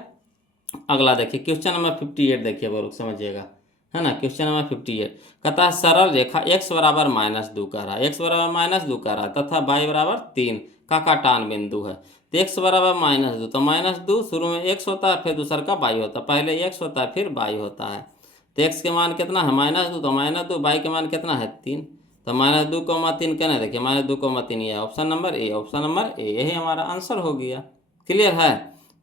अगला देखिए क्वेश्चन नंबर 58। देखिए बोलो समझिएगा, है ना। क्वेश्चन नंबर 58 कहता है सरल रेखा x बराबर -2 कह रहा है, x बराबर -2 कह रहा है तथा y बराबर 3 का काटान बिंदु है। तो x बराबर -2, तो -2 शुरू में x होता है, फिर दूसरा का y होता है, पहले x होता है फिर y होता है। तो x के मान कितना है? -2, तो -2, y के मान कितना है? 3, तो -2,3 कहना, देखिए -2,3, ये option number A, option number A, यही हमारा आंसर हो गया। क्लियर है।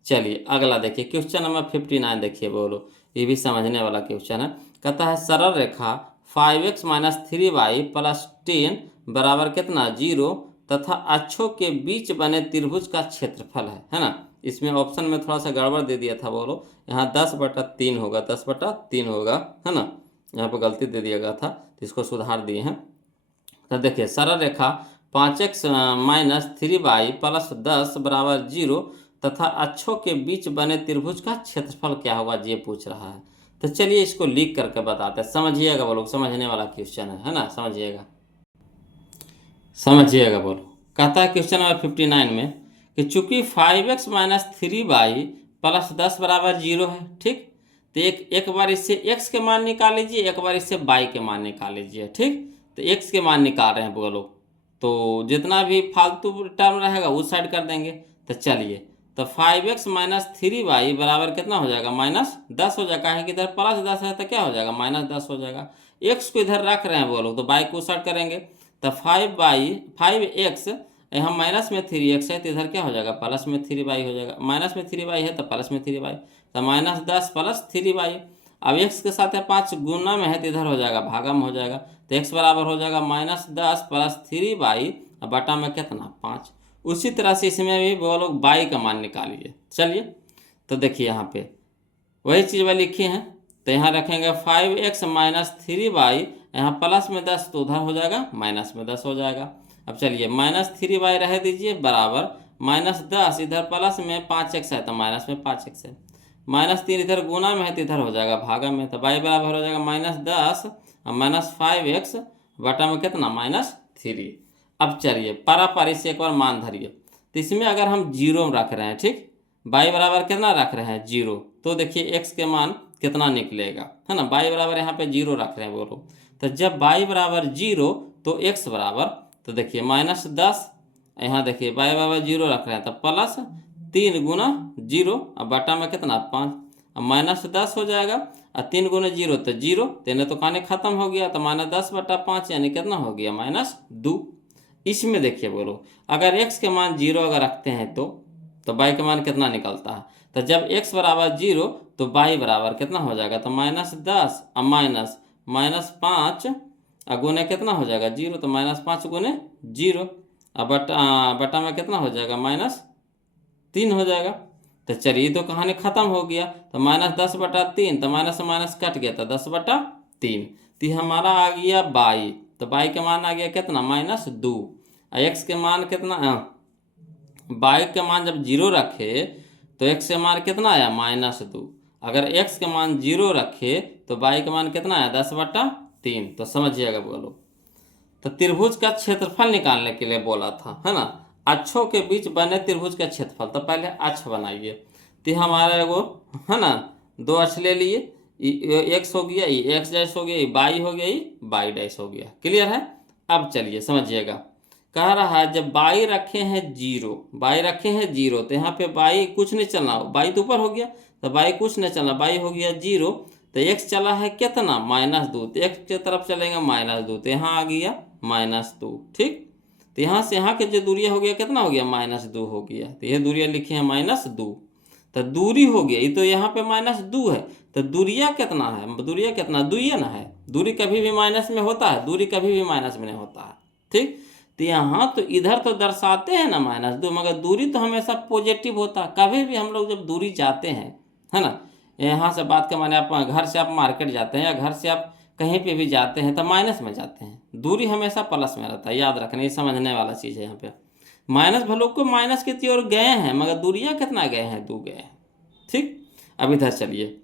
चलिए अगला देखिए क्वेश्चन नंबर 59। देखिए बोलो, ये भी समझने वाला क्वेश्चन है। कहता है सरल रेखा 5x - 3y + 10 बराबर कितना? 0 तथा अक्षों के बीच बने त्रिभुज का क्षेत्रफल है ना। इसमें ऑप्शन में थोड़ा सा गड़बड़ दे दिया था, बोलो यहाँ 10/3 होगा, 10/3 होगा, है ना। यहाँ पर गलती दे दिया गया था, तो इसको सुधार दिए हैं। तो देखिए सरल रेखा 5x - 3y + 10 बराबर 0 तथा अक्षों के बीच बने त्रिभुज का क्षेत्रफल क्या होगा, ये पूछ रहा है। तो चलिए इसको लिख करके बताते हैं, समझिएगा बोलो, समझने वाला क्वेश्चन है ना। समझिएगा बोलो। कहता है क्वेश्चन नंबर 59 में कि चूंकि 5x - 3y + 10 बराबर 0 है, ठीक। तो एक बार इससे x के मान निकाल लीजिए, एक बार इससे y के मान निकाल लीजिए, ठीक। तो x के मान निकाल रहे हैं बोलो, तो जितना भी फालतू टर्म रहेगा उस साइड कर देंगे। तो चलिए, तो 5x - 3y बराबर कितना हो जाएगा? -10 हो जाएगा, है कि इधर +10 है तो क्या हो जाएगा? -10 हो जाएगा। x को इधर रख रहे हैं बोलो, तो y को उस साइड करेंगे। तो 5x, यहाँ माइनस में 3x है तो इधर क्या हो जाएगा? प्लस में 3y हो जाएगा। माइनस में 3y है तो प्लस में 3y, तो -10 + 3y। अब x के साथ है 5 गुना में है तो इधर हो जाएगा भागा में हो जाएगा। तो x बराबर हो जाएगा -10 + 3y, और बटा में कितना? 5। उसी तरह से इसमें भी वो लोग y का मान निकालिए। चलिए तो देखिए यहाँ पे वही चीज़ वह लिखी हैं, तो यहाँ रखेंगे 5x - 3y, यहाँ प्लस में 10 तो उधर हो जाएगा माइनस में 10 हो जाएगा। अब चलिए -3y रह दीजिए बराबर -10, इधर प्लस में 5x है तो माइनस में 5x है, -3 इधर गुना में है तो इधर हो जाएगा भागा में। तो y बराबर हो जाएगा -10 और -5x बटा में कितना? -3। अब चलिए पारापारी से एक बार मान धरिए। तो इसमें अगर हम 0 रख रहे हैं, ठीक, y बराबर कितना रख रहे हैं? 0, तो देखिए x के मान कितना निकलेगा, है ना। y बराबर यहाँ पे 0 रख रहे हैं बोलो, तो जब y बराबर 0 तो x बराबर, तो देखिए -10, यहाँ देखिए y बराबर 0 रख रहे हैं तो प्लस 3 गुना 0, अब बटा में कितना? 5, अब -10 हो जाएगा, और 3 गुना 0 तो 0, तेने तो खाने खत्म हो गया, तो -10/5 यानी कितना हो गया? -2। इसमें देखिए बोलो, अगर x के मान 0 अगर रखते हैं तो y के मान कितना निकलता है? तो जब x बराबर 0 तो y बराबर कितना हो जाएगा? तो -10 और -5 गुने कितना हो जाएगा? 0। तो -5 गुने 0 अब बटा में कितना हो जाएगा? -3 हो जाएगा। तो चलिए तो कहानी खत्म हो गया। तो -10/3, तो माइनस से माइनस कट गया, तो 10/3। तो ये हमारा आ गया y। तो y के मान आ गया कितना? -2। x के मान कितना? y के मान जब 0 रखे तो x के मान कितना आया? -2। अगर x के मान 0 रखे तो y के मान कितना आया? 10/3। तो समझिएगा बोलो। तो त्रिभुज का क्षेत्रफल निकालने के लिए बोला था, है ना, अक्षों के बीच बने त्रिभुज का क्षेत्रफल। तो पहले अक्ष बनाइए। तो हमारा एगो, है ना, 2 अक्ष ले लिए, x हो गया, ये x डैश हो गया, ये y हो गया, ये y डैश हो गया। क्लियर है? अब चलिए समझिएगा। कह रहा है जब y रखे हैं 0, y रखे हैं 0, तो यहाँ पे y कुछ नहीं चलना, y तो ऊपर हो गया, तो y कुछ नहीं चलना, y हो गया 0। तो x चला है कितना? -2। तो x की तरफ चलेंगे -2, तो यहाँ आ गया -2। ठीक, तो यहाँ से यहाँ के जो दूरिया हो गया कितना हो गया? -2 हो गया। तो यह दूरिया लिखे हैं -2। तो दूरी हो गया, ये तो यहाँ पे -2 है, तो दूरिया कितना है? दूरिया कितना? 2 ही ना है। दूरी कभी भी माइनस में होता है, दूरी कभी भी माइनस में नहीं होता है। ठीक, तो यहाँ तो इधर तो दर्शाते हैं ना -2, मगर दूरी तो हमेशा पॉजिटिव होता है। कभी भी हम लोग जब दूरी जाते हैं, है ना, यहाँ से बात के माने आप घर से आप मार्केट जाते हैं या घर से आप कहीं पे भी जाते हैं तो माइनस में जाते हैं, दूरी हमेशा प्लस में रहता है। याद रखना, ये समझने वाला चीज़ है। यहाँ पे माइनस भले को माइनस की ओर गए हैं, मगर दूरियाँ कितना गए हैं? 2 गए हैं। ठीक, अब इधर चलिए,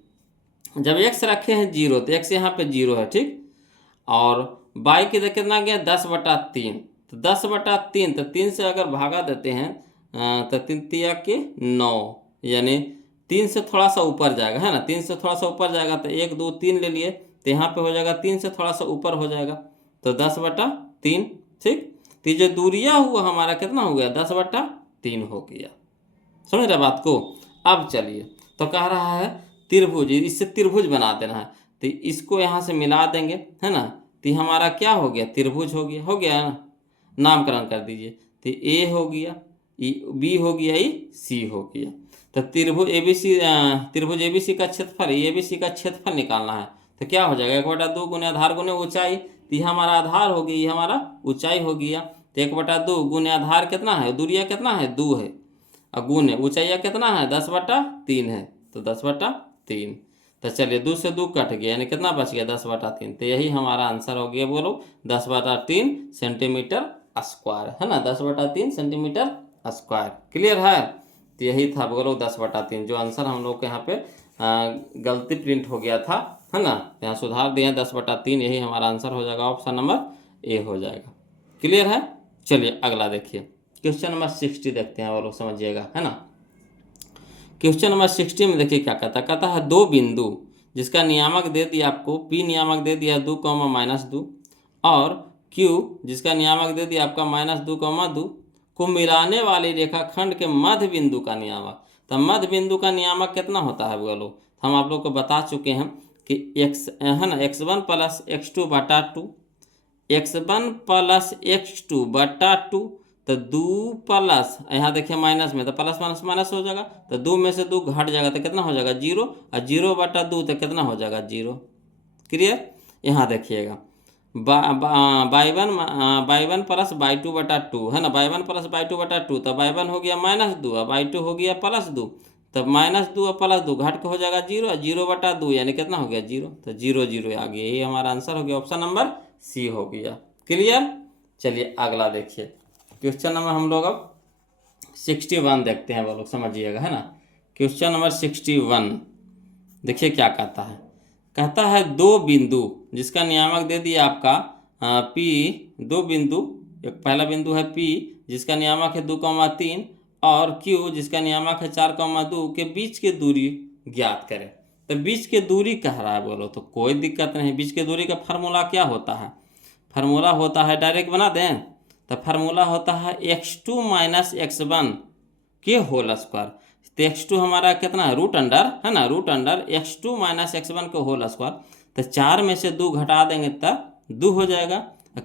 जब x रखे हैं 0 तो x यहाँ पे 0 है। ठीक, और y किधर कितना गया? 10/3। तो 10/3, तो 3 से अगर भागा देते हैं तो 3 तिया के 9, यानी 3 से थोड़ा सा ऊपर जाएगा, है ना, 3 से थोड़ा सा ऊपर जाएगा। तो 1 2 3 ले लिए, तो यहाँ पे हो जाएगा 3 से थोड़ा सा ऊपर हो जाएगा, तो 10/3। ठीक, तो जो दूरिया हुआ हमारा कितना हो गया? 10/3 हो गया। समझ रहे बात को? अब चलिए, तो कह रहा है त्रिभुज, इससे त्रिभुज बना देना है। तो इसको यहाँ से मिला देंगे, है ना, तो हमारा क्या हो गया? त्रिभुज हो गया। हो गया ना, नामकरण कर दीजिए। तो ए हो गया, बी हो गया, ये सी हो गया। तो त्रिभुज ABC का क्षेत्रफल, ABC का क्षेत्रफल निकालना है। तो क्या हो जाएगा? 1/2 गुने आधार गुने ऊंचाई। तो ये हमारा आधार हो गया, ये हमारा ऊंचाई हो गया। तो 1/2 गुने आधार कितना है? दूरिया कितना है? 2 है, और गुने ऊंचाइया कितना है? 10/3 है, तो 10/3। तो चलिए 2 से 2 कट गया, यानी कितना बच गया? 10/3। तो यही हमारा आंसर हो गया। बोलो 10/3 सेंटीमीटर स्क्वायर, है ना, 10/3 सेंटीमीटर स्क्वायर। क्लियर है? तो यही था, बोलो 10/3। जो आंसर हम लोग के यहाँ पे गलती प्रिंट हो गया था, है ना, यहाँ सुधार दिए 10/3, यही हमारा आंसर हो जाएगा। ऑप्शन नंबर ए हो जाएगा। क्लियर है? चलिए अगला देखिए, क्वेश्चन नंबर 60 देखते हैं, वो लोग समझिएगा, है ना। क्वेश्चन नंबर 60 में देखिए क्या कहता है। कहता है 2 बिंदु जिसका नियामक दे दिया आपको, P नियामक दे दिया 2, -2, और Q जिसका नियामक दे दिया आपका -2, 2 को मिलाने वाली रेखाखंड के मध्य बिंदु का नियामक। तो मध्य बिंदु का नियामक कितना होता है बोलो? हम आप लोग को बता चुके हैं कि x, है ना, x1 + x2/2, x1 + x2/2, तो 2 प्लस, यहाँ देखिए माइनस में, तो प्लस माइनस माइनस हो जाएगा, तो 2 में से 2 घट जाएगा, तो कितना हो जाएगा? 0, और 0/2 तो कितना हो जाएगा? 0। क्लियर? यहाँ देखिएगा y1 + y2/2, है ना, y1 + y2/2, तो y1 हो गया -2 और y2 हो गया +2, तब -2 और +2 घट के हो जाएगा 0, और 0/2 यानी कितना हो गया? 0। तो 0 0 आ गया, यही हमारा आंसर हो गया। ऑप्शन नंबर सी हो गया। क्लियर? चलिए अगला देखिए, क्वेश्चन नंबर हम लोग अब 61 देखते हैं, वो लोग समझिएगा, है ना। क्वेश्चन नंबर 61 देखिए क्या कहता है। कहता है 2 बिंदु जिसका नियामक दे दिया आपका P, 2 बिंदु, एक पहला बिंदु है P जिसका नियामक है 2,3, और Q जिसका नियामक है 4,2 के बीच की दूरी ज्ञात करें। तो बीच की दूरी कह रहा है, बोलो तो कोई दिक्कत नहीं। बीच की दूरी का फार्मूला क्या होता है? फार्मूला होता है, डायरेक्ट बना दें, तो फार्मूला होता है x2 - x1 के होल स्क्वायर। तो x2 हमारा कितना है? √अंडर, है ना, √अंडर x2 - x1 के होल स्क्वायर। तो 4 में से 2 घटा देंगे तब 2 हो जाएगा,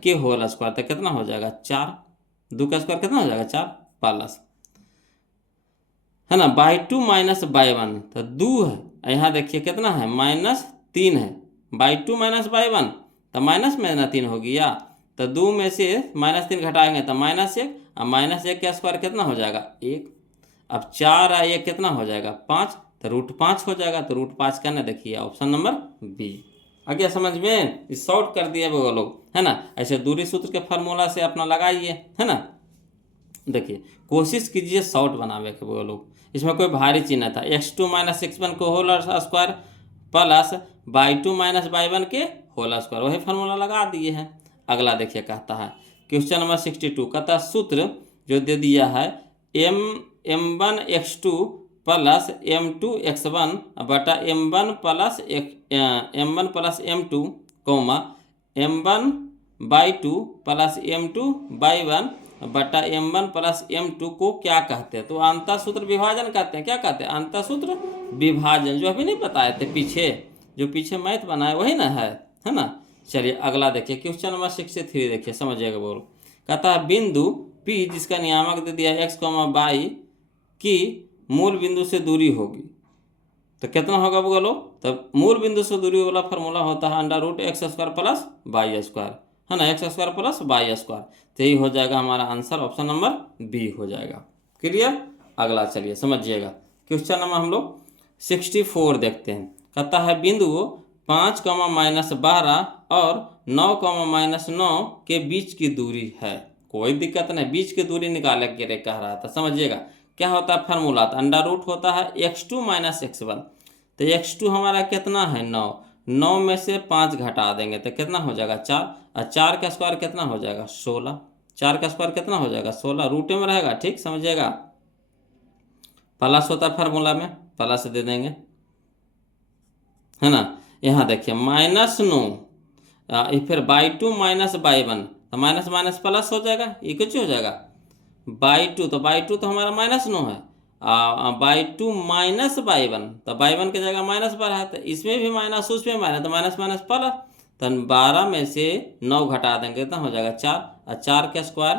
के होल स्क्वायर तो कितना हो जाएगा? 4। 2 का स्क्वायर कितना हो जाएगा 4 प्लस, है ना, बाई 2 माइनस बाई 1 तो 2 है, यहाँ देखिए कितना है -3 है, बाई 2 माइनस बाई 1 तो माइनस में ना 3 हो गया, तो 2 में से -3 घटाएंगे तो -1, और -1 का स्क्वायर कितना हो जाएगा 1। अब 4 और 1 कितना हो जाएगा 5, तो √5 हो जाएगा, तो √5 करना देखिए ऑप्शन नंबर बी। आ गया समझ में, इस शॉर्ट कर दिया वो लोग, है ना। ऐसे दूरी सूत्र के फार्मूला से अपना लगाइए, है ना। देखिए कोशिश कीजिए शॉर्ट बनावे के वो लोग, इसमें कोई भारी चिन्ह था, x2 माइनस x1 को whole square plus by 2 minus by 1 के होल स्क्वायर, वही फार्मूला लगा दिए हैं। अगला देखिए कहता है क्वेश्चन नंबर 62, कहता है सूत्र जो दे दिया है m1 x2 plus m2 x1 बटा m1 plus m2 comma m1 by 2 plus m2 by 1 बटा m1 प्लस m2 को क्या कहते हैं, तो अंतर सूत्र विभाजन कहते हैं। क्या कहते हैं, अंतर सूत्र विभाजन, जो अभी नहीं बताए थे पीछे, जो पीछे मैथ बनाए वही ना है ना। चलिए अगला देखिए क्वेश्चन नंबर 63 देखिए, समझिएगा बोल। कहता है बिंदु P जिसका नियामक दे दिया x, y की मूल बिंदु से दूरी होगी तो कितना होगा बोलो, तब मूल बिंदु से दूरी वाला फार्मूला होता है √x² प्लस y स्क्वायर, है ना, x² प्लस y स्क्वायर, तो यही हो जाएगा हमारा आंसर, ऑप्शन नंबर बी हो जाएगा। क्लियर। अगला चलिए समझिएगा क्वेश्चन नंबर हम लोग 64 देखते हैं। कहता है बिंदु 5, -12 और 9, -9 के बीच की दूरी है, कोई दिक्कत नहीं, बीच की दूरी निकाले के लिए कह रहा था। समझिएगा क्या होता है फार्मूला, तो √ होता है x2 माइनस x1, तो x2 हमारा कितना है 9, 9 में से 5 घटा देंगे तो कितना हो जाएगा 4, और 4 का स्क्वायर कितना हो जाएगा 16, 4 का स्क्वायर कितना हो जाएगा 16, रूट में रहेगा, ठीक समझिएगा। प्लस होता है फार्मूला में, प्लस दे देंगे, है ना। यहाँ देखिए -9 फिर बाई 2 माइनस बाई 1 तो माइनस माइनस प्लस हो जाएगा, ये कुछ हो जाएगा बाई 2, तो बाई 2 तो हमारा -9 है, बाई 2 माइनस बाई 1 तो बाई 1 की जगह माइनस पर है, तो इसमें भी माइनस उसमें माइनस, तो माइनस माइनस प्लस, तो 12 में से 9 घटा देंगे कितना हो जाएगा 4, और 4 का स्क्वायर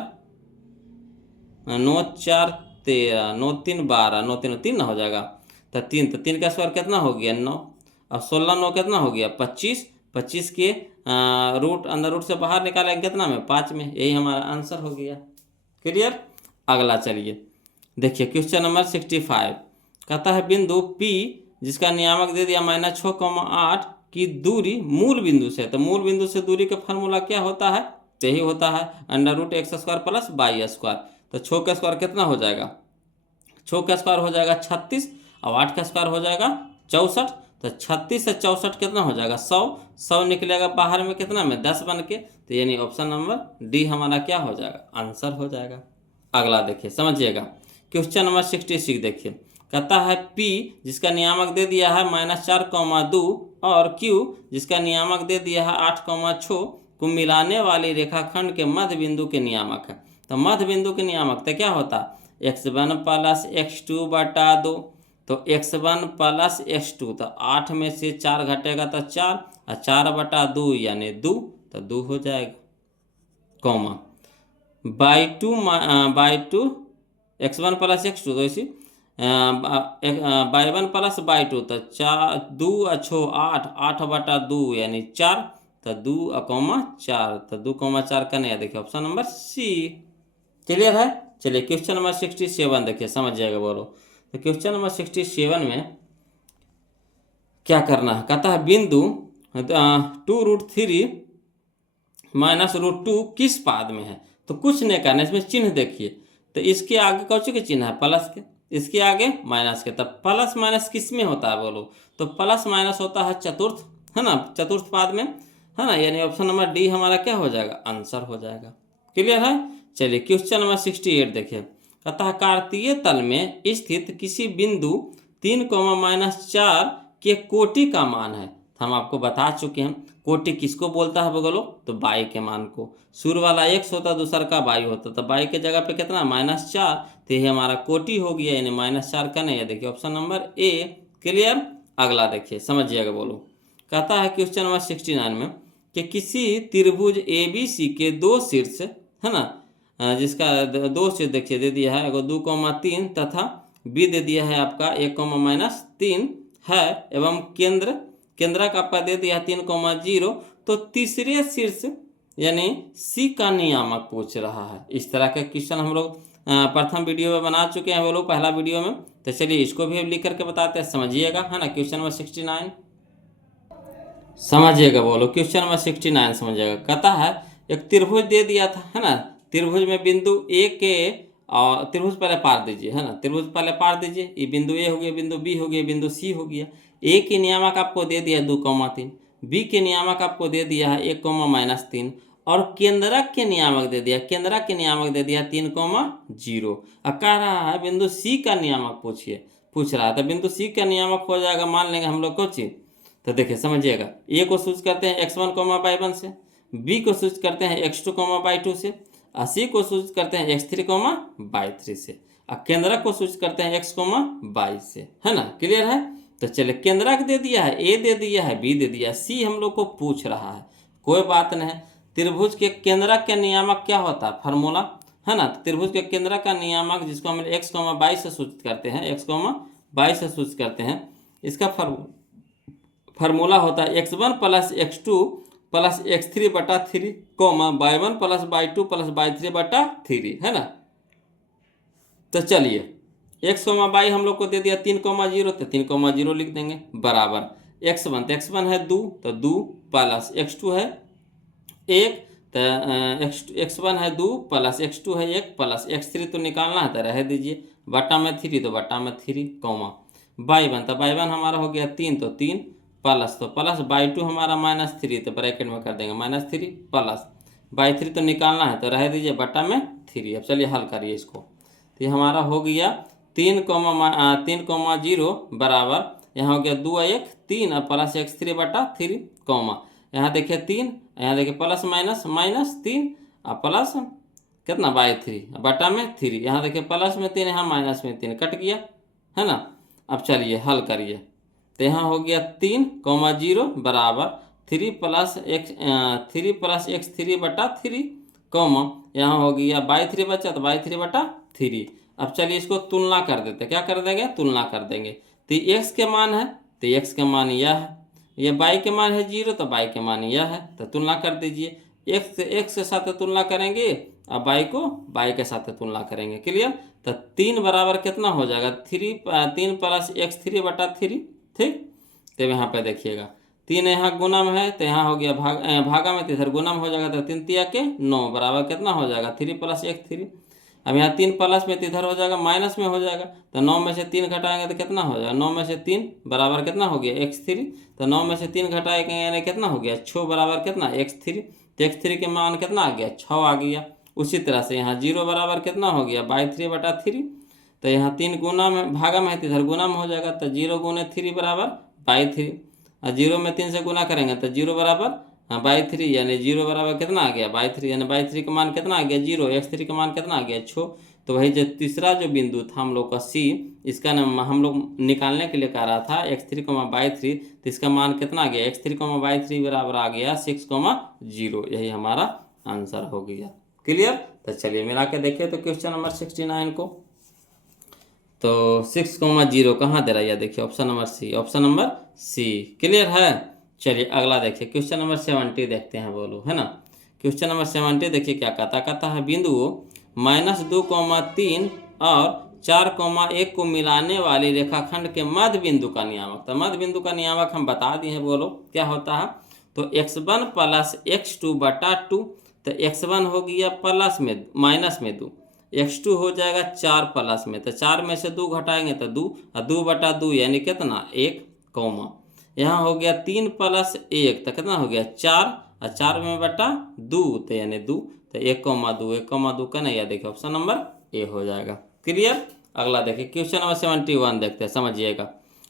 9 4 13, 9 3 12, 9 3 3 हो जाएगा, तो 3 का स्क्वायर कितना हो गया 9, अब 16 9 कितना हो गया 25, 25 के रूट अंदर रूट से बाहर निकालेंगे कितना में 5 में, यही हमारा आंसर हो गया। क्लियर। अगला चलिए देखिए क्वेश्चन नंबर 65, कहता है बिंदु P जिसका नियामक दे दिया -6, 8 की दूरी मूल बिंदु से, तो मूल बिंदु से दूरी का फार्मूला क्या होता है, तो यही होता है √x² प्लस y स्क्वायर, तो 6 का स्क्वायर कितना हो जाएगा, 6 का स्क्वायर हो जाएगा 36, और 8 का स्क्वायर हो जाएगा 64, तो 36 से 64 कितना हो जाएगा 100, 100 निकलेगा बाहर में कितना में 10 बन के, तो यानी ऑप्शन नंबर डी हमारा क्या हो जाएगा आंसर हो जाएगा। अगला देखिए समझिएगा क्वेश्चन नंबर 66 देखिए, कहता है P जिसका नियामक दे दिया है -4, 2 और Q जिसका नियामक दे दिया है 8, 6 को मिलाने वाली रेखाखंड के मध्य बिंदु के नियामक है, तो मध्य बिंदु के नियामक तो क्या होता है x1 प्लस x2 बटा 2, तो x1 प्लस x2, तो 8 में से 4 घटेगा तो 4, और 4 बटा 2 यानी 2, तो 2 हो जाएगा, comma by 2 x1 plus x2, तो इसी बाई 1 प्लस बाई 2, तो 4 2 अच्छो 8, 8 बटा 2 यानी 4, तो 2 कॉमा 4, तो 2 4 का नहीं, देखिए ऑप्शन नंबर सी। क्लियर है। चलिए क्वेश्चन नंबर 67 देखिए, समझ जाएगा बोलो। तो क्वेश्चन नंबर 67 में क्या करना है, कहता है बिंदु 2√3 माइनस √2 किस पाद में है, तो कुछ नहीं करना, इसमें चिन्ह देखिए, तो इसके आगे कौन के चिन्ह है प्लस के, इसके आगे माइनस के, तब प्लस माइनस किस में होता है बोलो, तो प्लस माइनस होता है चतुर्थ, है ना, चतुर्थ पाद में, है ना, यानी ऑप्शन नंबर डी हमारा क्या हो जाएगा आंसर हो जाएगा। क्लियर है। चलिए क्वेश्चन नंबर 68 देखिए, कहता है कार्तीय तल में स्थित किसी बिंदु 3, -4 के कोटि का मान है, हम आपको बता चुके हैं कोटि किसको बोलता है बोलो, तो बाई के मान को, शुरू वाला x होता दूसरा का बाई होता, तो बाई के जगह पे कितना -4, तो ये हमारा कोटि हो गया, यानी -4 का नहीं है, देखिए ऑप्शन नंबर ए। क्लियर। अगला देखिए समझिएगा बोलो, कहता है क्वेश्चन नंबर 69 में कि किसी त्रिभुज ABC के 2 शीर्ष, है ना, जिसका दो चीज देखिए दे दिया है, 2,3 तथा बी दे दिया है आपका 1,-3 है, एवं केंद्रक आपका दे दिया है 3,0। तो तीसरे शीर्ष यानी सी का नियामक पूछ रहा है। इस तरह का क्वेश्चन हम लोग प्रथम वीडियो में बना चुके हैं वो लोग, पहला वीडियो में। तो चलिए इसको भी लिख करके बताते हैं, समझिएगा, है ना। क्वेश्चन नंबर 69 समझिएगा, बोलो क्वेश्चन नंबर 69 समझिएगा। कहता है एक त्रिभुज दे दिया था, है ना। त्रिभुज में बिंदु ए के, और त्रिभुज पहले पार दीजिए, है ना। त्रिभुज पहले पार दीजिए, ये बिंदु ए हो गया, बिंदु बी हो गया, बिंदु सी हो गया। ए के नियामक आपको दे दिया 2,3, बी के नियामक आपको दे दिया है 1,-3, और केंद्रक के नियामक दे दिया, केंद्रक के नियामक दे दिया 3,0। अब कह रहा है बिंदु सी का नियामक पूछ रहा है। तो बिंदु सी का नियामक हो जाएगा, मान लेंगे हम लोग कुछ। तो देखिए समझिएगा, ए को सूच करते हैं x1, y1 से, बी को सूच करते हैं x2, y2 से, और सी को सूच करते हैं x3, y3 से, और केंद्रक को सूच करते हैं x, y से, है ना। क्लियर है। तो चलिए केंद्रक दे दिया है, ए दे दिया है, बी दे दिया है, सी हम लोग को पूछ रहा है, कोई बात नहीं। त्रिभुज के केंद्रक के नियामक क्या होता है, फार्मूला, है ना। त्रिभुज के केंद्रक का नियामक जिसको हम x, y से सूचित करते हैं, x, y से सूचित करते हैं, इसका फार्मूला होता है x1 + x2 + x3/3, y1 + y2 + y3/3, है ना। तो चलिए x, y हम लोग को दे दिया 3,0, तो 3,0 लिख देंगे, बराबर x1, तो x1 है 2, तो 2 + x2 है 1, तो x1 है 2 + x2 है 1 + x3 तो निकालना है, तो रह दीजिए, बटा में 3, तो बटा में 3, y1, तो y1 हमारा हो गया 3, तो 3 प्लस, तो प्लस y2 हमारा -3, तो ब्रैकेट में कर देंगे -3 प्लस y3 तो निकालना है, तो रह दीजिए, बटा में 3। अब चलिए हल करिए इसको। तो ये हमारा हो गया 3,0 बराबर, यहाँ हो गया 2 और 1 3 और प्लस x3/3, यहाँ देखिए 3, यहाँ देखिए प्लस -3 और प्लस कितना y3 बटा में 3, यहाँ देखिए प्लस में 3, यहाँ माइनस में 3, कट गया, है ना। अब चलिए हल करिए। तो यहाँ हो गया 3,0 बराबर 3 + x3/3, यहाँ हो गया y3 बचा, तो y3/3। अब चलिए इसको तुलना कर देते, क्या कर देंगे, तुलना कर देंगे। तो x के मान है, तो x के मान यह है, ये y के मान है 0, तो y के मान यह है, तो तुलना कर दीजिए। x के साथ तुलना करेंगे और y के साथ तुलना करेंगे। क्लियर। तो 3 बराबर कितना हो जाएगा, 3 + x3/3, ठीक। तो यहाँ पे देखिएगा 3 यहाँ गुना में है, तो यहाँ हो गया भागा में, तो इधर गुना में हो जाएगा, तो 3 × 9 बराबर कितना हो जाएगा, 3 + x3। अब यहाँ 3 प्लस में, तो इधर हो जाएगा माइनस में हो जाएगा, तो 9 में से 3 घटाएंगे तो कितना हो जाएगा, 9 में से 3 बराबर कितना हो गया x3, तो 9 में से 3 घटाएंगे यानी कितना हो गया 6 बराबर कितना x3, तो x3 के मान कितना आ गया 6 आ गया। उसी तरह से यहाँ 0 बराबर कितना हो गया y3/3, तो यहाँ 3 गुना में भागा में है, तो इधर गुना में हो जाएगा, तो 0 × 3 बराबर y3, और 0 में 3 से गुना करेंगे तो 0 बराबर y3, यानी 0 बराबर कितना आ गया y3, यानी y3 का मान कितना आ गया 0, x3 का मान कितना आ गया 6। तो वही जो तीसरा जो बिंदु था हम लोग का c, इसका नाम हम लोग निकालने के लिए कह रहा था x3, y3, तो इसका मान कितना आ गया x3, y3 बराबर आ गया 6,0। यही हमारा आंसर हो गया। क्लियर। तो चलिए मिला के देखिए तो क्वेश्चन नंबर 69 को, तो 6,0 कहाँ दे रहा है, देखिए option number C, option number C. Clear है। चलिए अगला देखिए क्वेश्चन नंबर 70 देखते हैं, बोलो, है ना। क्वेश्चन नंबर 70 देखिए क्या कहता है बिंदु -2,3 और 4,1 को मिलाने वाली रेखाखंड के मध्य बिंदु का नियामक। तो मध्य बिंदु का नियामक हम बता दिए हैं, बोलो क्या होता है। तो x1 + x2/2, तो x1 हो गया प्लस में -2, x2 हो जाएगा 4 प्लस में, तो 4 में से 2 घटाएंगे तो 2, और 2/2 यानी कितना 1, यहाँ हो गया 3 + 1, तो कितना हो गया 4, और 4 में बटा 2, तो यानी 2, तो 1,2 का नहीं, देखिए ऑप्शन नंबर ए हो जाएगा। क्लियर। अगला देखिए क्वेश्चन नंबर 71 देखते हैं, समझिएगा।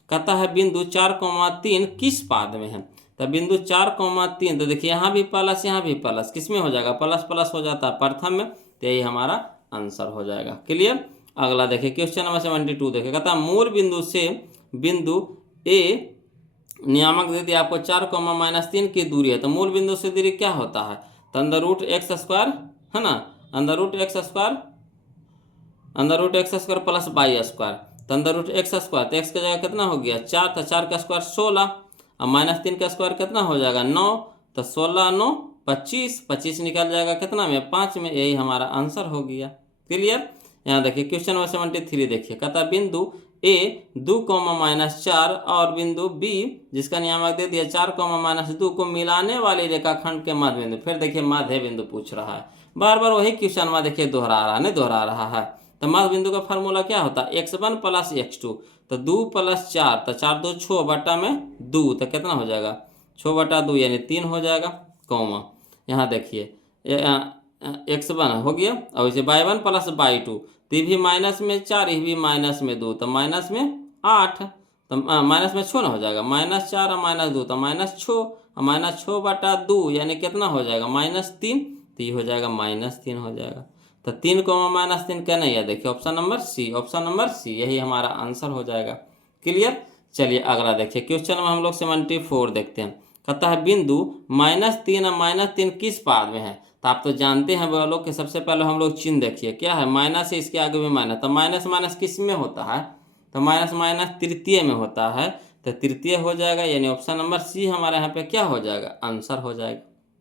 कहता है बिंदु 4,3 किस पाद में है। तो बिंदु 4,3, तो देखिए यहाँ भी प्लस, यहाँ भी प्लस, किस में हो जाएगा प्लस हो जाता है प्रथम में, तो यही हमारा आंसर हो जाएगा। क्लियर। अगला देखिए क्वेश्चन नंबर 72 देखिए, कहता है मूल बिंदु से बिंदु ए नियामक दे दिया आपको 4,-3 की दूरी है। तो मूल बिंदु से दूरी क्या होता है, तो √x², है ना, under root X square plus Y square, तो अंडर रूट एक्स स्क्वायर, तो एक्स की जगह कितना हो गया 4, तो 4 का स्क्वायर 16, और -3 का स्क्वायर कितना हो जाएगा 9, तो 16 9 25, 25 निकल जाएगा कितना में 5 में, यही हमारा आंसर हो गया। क्लियर। यहाँ देखिए क्वेश्चन नंबर 73 देखिए, कहता बिंदु ए 2, -4 और बिंदु बी जिसका नियामक दे दिया 4, -2 को मिलाने वाली रेखाखंड के मध्य बिंदु, फिर देखिए मध्य बिंदु पूछ रहा है, बार बार वही क्वेश्चन में देखिए दोहरा रहा है। तो मध्य बिंदु का फार्मूला क्या होता है x1 + x2, तो 2 + 4, तो 4 2 6 बटा में 2, तो कितना हो जाएगा 6/2 यानी 3 हो जाएगा, कॉमा यहाँ देखिए x1 हो गया, और इसे y1 + y2, तो ये भी माइनस में 4, ये भी माइनस में 2, तो माइनस में 8, तो माइनस में 6 ना हो जाएगा, -4 और -2 तो -6, और -6/2 यानी कितना हो जाएगा -3, तो ये हो जाएगा -3 हो जाएगा। तो 3 -3 क्या नहीं है, देखिए ऑप्शन नंबर सी यही हमारा आंसर हो जाएगा। क्लियर। चलिए अगला देखिए क्वेश्चन में हम लोग 74 देखते हैं, कहता है बिंदु -3 और -3 किस पाद में है, तो आप तो जानते हैं वो लोग कि सबसे पहले हम लोग चिन्ह देखिए क्या है, माइनस है, इसके आगे भी माइनस, तो माइनस किस में होता है, तो माइनस तृतीय में होता है, तो तृतीय हो जाएगा, यानी ऑप्शन नंबर सी हमारे यहाँ पे क्या हो जाएगा आंसर हो जाएगा।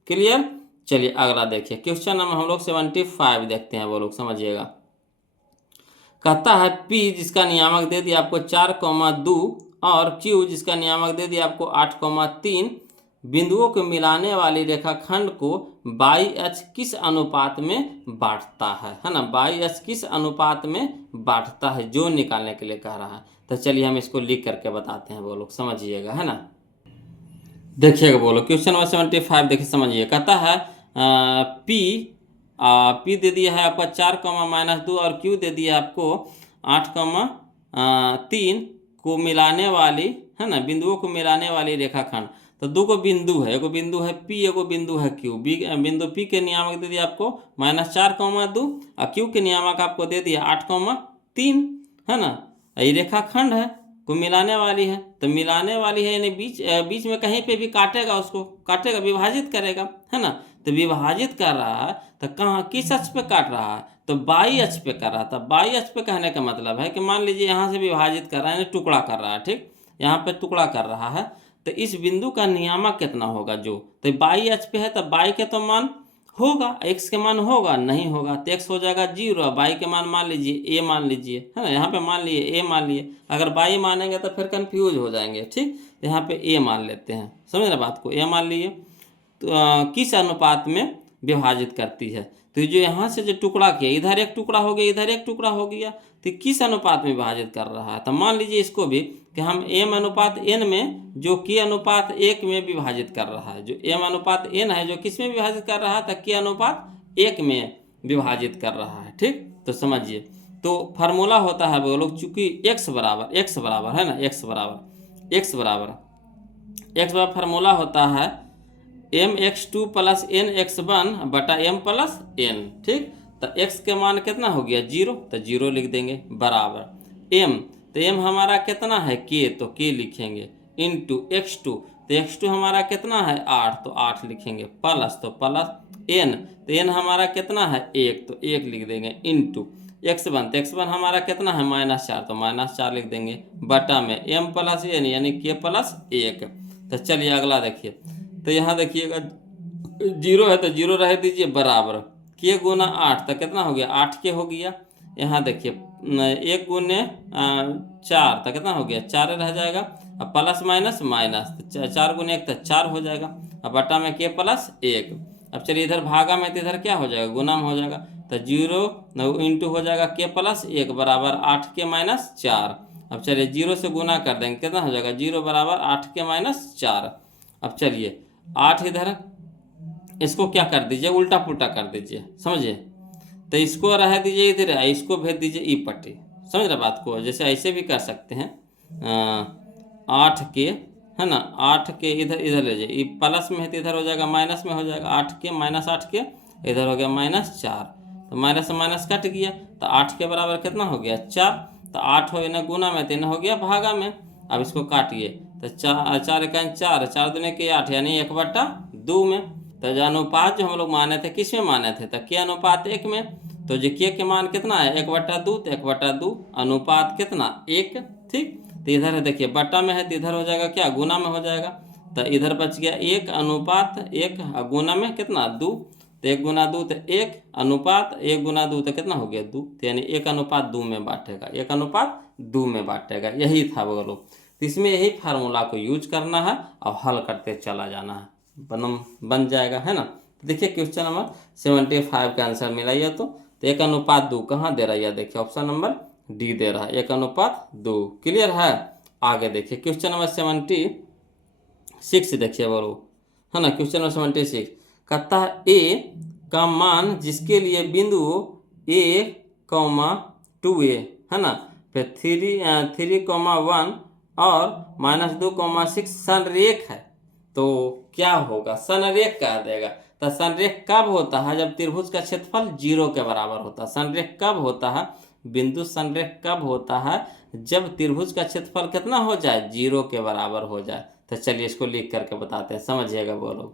क्लियर। चलिए अगला देखिए क्वेश्चन नंबर हम लोग 75 देखते हैं, वो लोग समझिएगा, कहता है P जिसका नियामक दे दिया आपको 4,2 और Q जिसका नियामक दे दिया आपको 8,3 बिंदुओं को मिलाने वाली रेखाखंड को बाई अक्ष किस अनुपात में बांटता है ना, बाई अक्ष किस अनुपात में बांटता है जो निकालने के लिए कह रहा है। तो चलिए हम इसको लिख करके बताते हैं, वो लोग समझिएगा है ना। देखिएगा बोलो क्वेश्चन नंबर 75 देखिए समझिए, कहता है पी दे दिया है आपका 4, -2 और क्यू दे दिया है आपको 8,3 को मिलाने वाली है ना, बिंदुओं को मिलाने वाली रेखाखंड। तो दो को बिंदु है, एगो बिंदु है पी, एगो बिंदु है क्यू। बिंदु पी के नियामक दे दिया आपको -4,2 और क्यू के नियामक आपको दे दिया 8,3 है ना। ये रेखाखंड है को मिलाने वाली है, तो मिलाने वाली है यानी बीच में कहीं पे भी काटेगा, उसको काटेगा विभाजित करेगा है ना। तो विभाजित कर रहा है तो कहाँ किस अक्ष पे काट रहा है, तो बाई अक्ष पे कर रहा था। बाई अक्ष पे कहने का मतलब है कि मान लीजिए यहाँ से विभाजित कर रहा है यानी टुकड़ा कर रहा है, ठीक, यहाँ पे टुकड़ा कर रहा है, तो इस बिंदु का नियामक कितना होगा जो, तो बाई अक्ष पे है तो बाई के तो मान होगा, x के मान होगा नहीं होगा, तो x हो जाएगा 0, बाई के मान लीजिए a मान लीजिए है ना, यहाँ पे मान लिए a मान लिए, अगर बाई मानेंगे तो फिर कंफ्यूज हो जाएंगे, ठीक, तो यहाँ पे a मान लेते हैं, समझ रहे बात को, a मान लिए। तो किस अनुपात में विभाजित करती है, तो जो यहाँ से जो टुकड़ा किया इधर एक टुकड़ा हो गया, इधर एक टुकड़ा हो गया, तो किस अनुपात में विभाजित कर रहा है। तो मान लीजिए इसको भी कि हम m/n में जो k/1 में विभाजित कर रहा है, जो m/n है जो किस में विभाजित कर रहा है, तो k/1 में विभाजित कर रहा है, ठीक। तो समझिए तो फार्मूला होता है वो लोग, चूंकि x बराबर है ना, x बराबर फार्मूला होता है mx2 + nx1 बटा m + n, ठीक। तो x के मान कितना हो गया 0, तो 0 लिख देंगे, बराबर m, तो m हमारा कितना है k, तो k लिखेंगे, इंटू x2, तो x2 हमारा कितना है 8, तो 8 लिखेंगे, प्लस तो प्लस n, तो n हमारा कितना है 1, तो 1 लिख देंगे, इंटू x1, तो x1 हमारा कितना है -4, तो -4 लिख देंगे, बटा में m + n यानी k + 1। तो चलिए अगला देखिए, तो यहाँ देखिएगा 0 है तो 0 रह दीजिए, बराबर k गुना 8, तो कितना हो गया 8k हो गया। यहाँ देखिए 1 गुने 4 तो कितना हो गया 4 रह जाएगा, अब प्लस माइनस माइनस, तो 4 गुने 1 तो 4 हो जाएगा, अब बटा में k + 1। अब चलिए इधर भागा में, तो इधर क्या हो जाएगा गुना में हो जाएगा, तो 0 इंटू हो जाएगा k + 1 बराबर 8k - 4। अब चलिए 0 से गुना कर देंगे, कितना हो जाएगा 0 बराबर 8k - 4। अब चलिए 8 इधर, इसको क्या कर दीजिए उल्टा पुल्टा कर दीजिए, समझिए, तो इसको रह दीजिए इधर, इसको भेज दीजिए ई पट्टी, समझ रहे बात को, जैसे ऐसे भी कर सकते हैं 8k है ना, 8k इधर ले जाइए, ये प्लस में है तो इधर हो जाएगा माइनस में हो जाएगा, 8k - 8k इधर हो गया -4, तो माइनस से माइनस कट गया, तो 8 के बराबर कितना हो गया 4, तो 8 हो ना गुना में, 3 हो गया भागा में। अब इसको काटिए, तो 4 4 दूने के 8 यानी 1/2 में, तो जो अनुपात जो हम लोग माने थे किस में माने थे, तो के अनुपात 1 में। तो जो के मान कितना है 1/2, तो 1/2 अनुपात कितना 1। ठीक, तो इधर है देखिए बटा में है तो इधर हो जाएगा क्या गुना में हो जाएगा। तो इधर बच गया 1 अनुपात 1 गुना में कितना 2। तो 1 गुना 2 तो 1 अनुपात 1 गुना 2 तो कितना हो गया 2। तो यानी 1 अनुपात 2 में बांटेगा, 1 अनुपात 2 में बांटेगा, यही था वो लोग। तो इसमें यही फार्मूला को यूज करना है और हल करते चला जाना है, बन जाएगा, है ना। तो देखिए क्वेश्चन नंबर 75 का आंसर मिला ये। तो 1 अनुपात 2 कहाँ दे रहा है, यह देखिए ऑप्शन नंबर डी दे रहा है, 1 अनुपात 2। क्लियर है। आगे देखिए क्वेश्चन नंबर 76 देखिए बोलो, है ना। क्वेश्चन नंबर 76 कहता है ए का मान जिसके लिए बिंदु a,2a है ना, फिर 3,1 और -2,6 संरेख है, तो क्या होगा, संरेख कह देगा। तो संरेख कब होता है, जब त्रिभुज का क्षेत्रफल 0 के बराबर होता है। संरेख कब होता है, बिंदु संरेख कब होता है, जब त्रिभुज का क्षेत्रफल कितना हो जाए 0 के बराबर हो जाए। तो चलिए इसको लिख करके बताते हैं, समझिएगा बोलो,